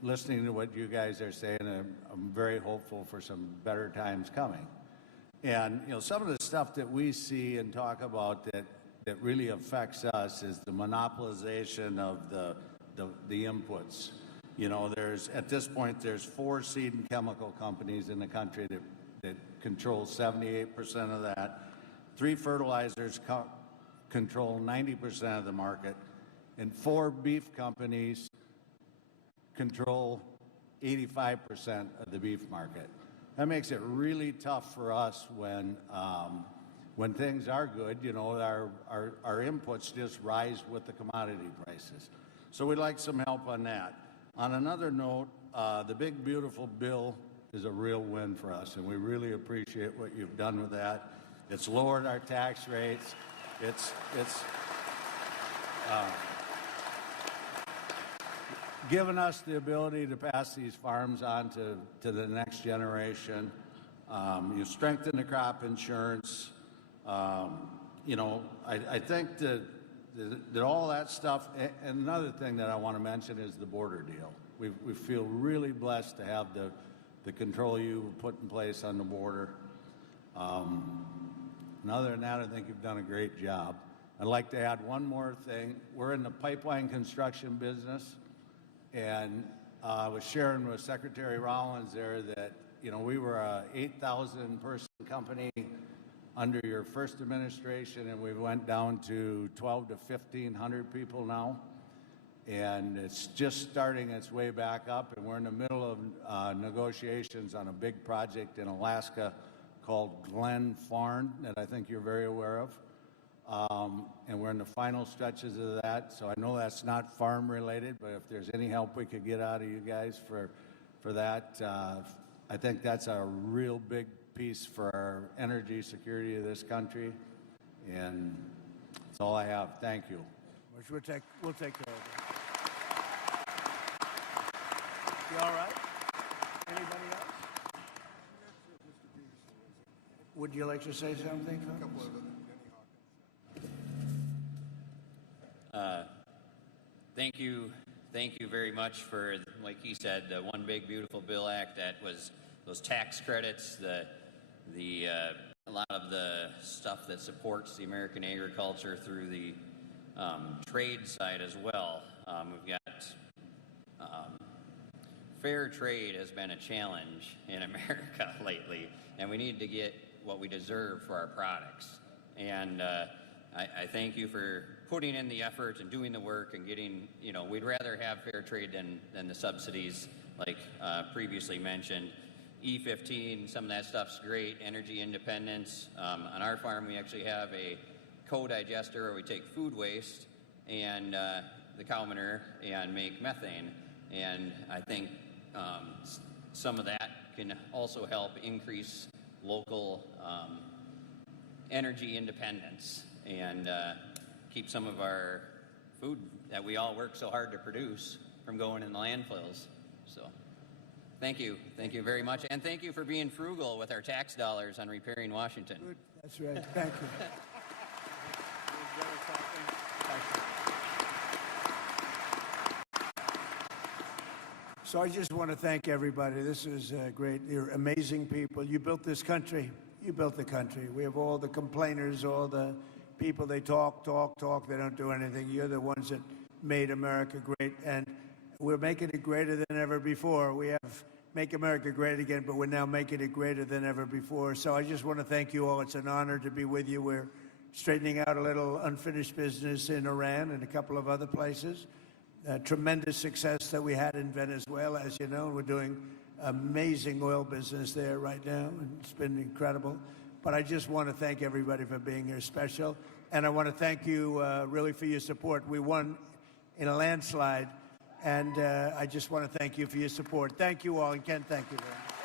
listening to what you guys are saying, I'm very hopeful for some better times coming. And some of the stuff that we see and talk about that really affects us is the monopolization of the the inputs. You know, at this point, there's 4 seed and chemical companies in the country that control 78% of that. 3 fertilizers control 90% of the market, and 4 beef companies control 85% of the beef market. That makes it really tough for us when things are good. You know, our inputs just rise with the commodity prices. So we'd like some help on that. On another note, the big beautiful bill is a real win for us, and we really appreciate what you've done with that. It's lowered our tax rates. It's given us the ability to pass these farms on to the next generation. You strengthen the crop insurance. You know, I think that all that stuff, and another thing that I want to mention is the border deal. We feel really blessed to have the control you put in place on the border. And other than that, I think you've done a great job. I'd like to add one more thing. We're in the pipeline construction business, and I was sharing with Secretary Rollins there that, you know, we were a 8,000 person company under your first administration, and we went down to 12 to 1,500 people now. And it's just starting its way back up, and we're in the middle of negotiations on a big project in Alaska called Glen Farn that I think you're very aware of. And we're in the final stretches of that, so I know that's not farm related, but if there's any help we could get out of you guys for that, I think that's a real big piece for our energy security of this country. And that's all I have. Thank you. Which we'll take care of it. You all right? Anybody else? Would you like to say something? A couple of them. Thank you very much for, like he said, the One Big Beautiful Bill Act. That was those tax credits, a lot of the stuff that supports the American agriculture through the trade side as well. We've got fair trade has been a challenge in America lately, and we need to get what we deserve for our products. And I thank you for putting in the effort and doing the work and getting, you know, we'd rather have fair trade than the subsidies like previously mentioned. E15, some of that stuff's great. Energy independence. On our farm, we actually have a co-digester where we take food waste and the cow manure and make methane. And I think some of that can also help increase local energy independence and keep some of our food that we all work so hard to produce from going in the landfills. So thank you very much, and thank you for being frugal with our tax dollars on repairing Washington. Good. That's right. Thank you. So I just want to thank everybody. This is great. You're amazing people. You built this country. You built the country. We have all the complainers, all the people, they talk. They don't do anything. You're the ones that made America great, and we're making it greater than ever before. We have Make America Great Again, but we're now making it greater than ever before. So I just want to thank you all. It's an honor to be with you. We're straightening out a little unfinished business in Iran and a couple of other places. Tremendous success that we had in Venezuela, as you know. We're doing amazing oil business there right now, and it's been incredible. But I just want to thank everybody for being here special. And I want to thank you really for your support. We won in a landslide, and I just want to thank you for your support. Thank you all, and Ken, thank you very much.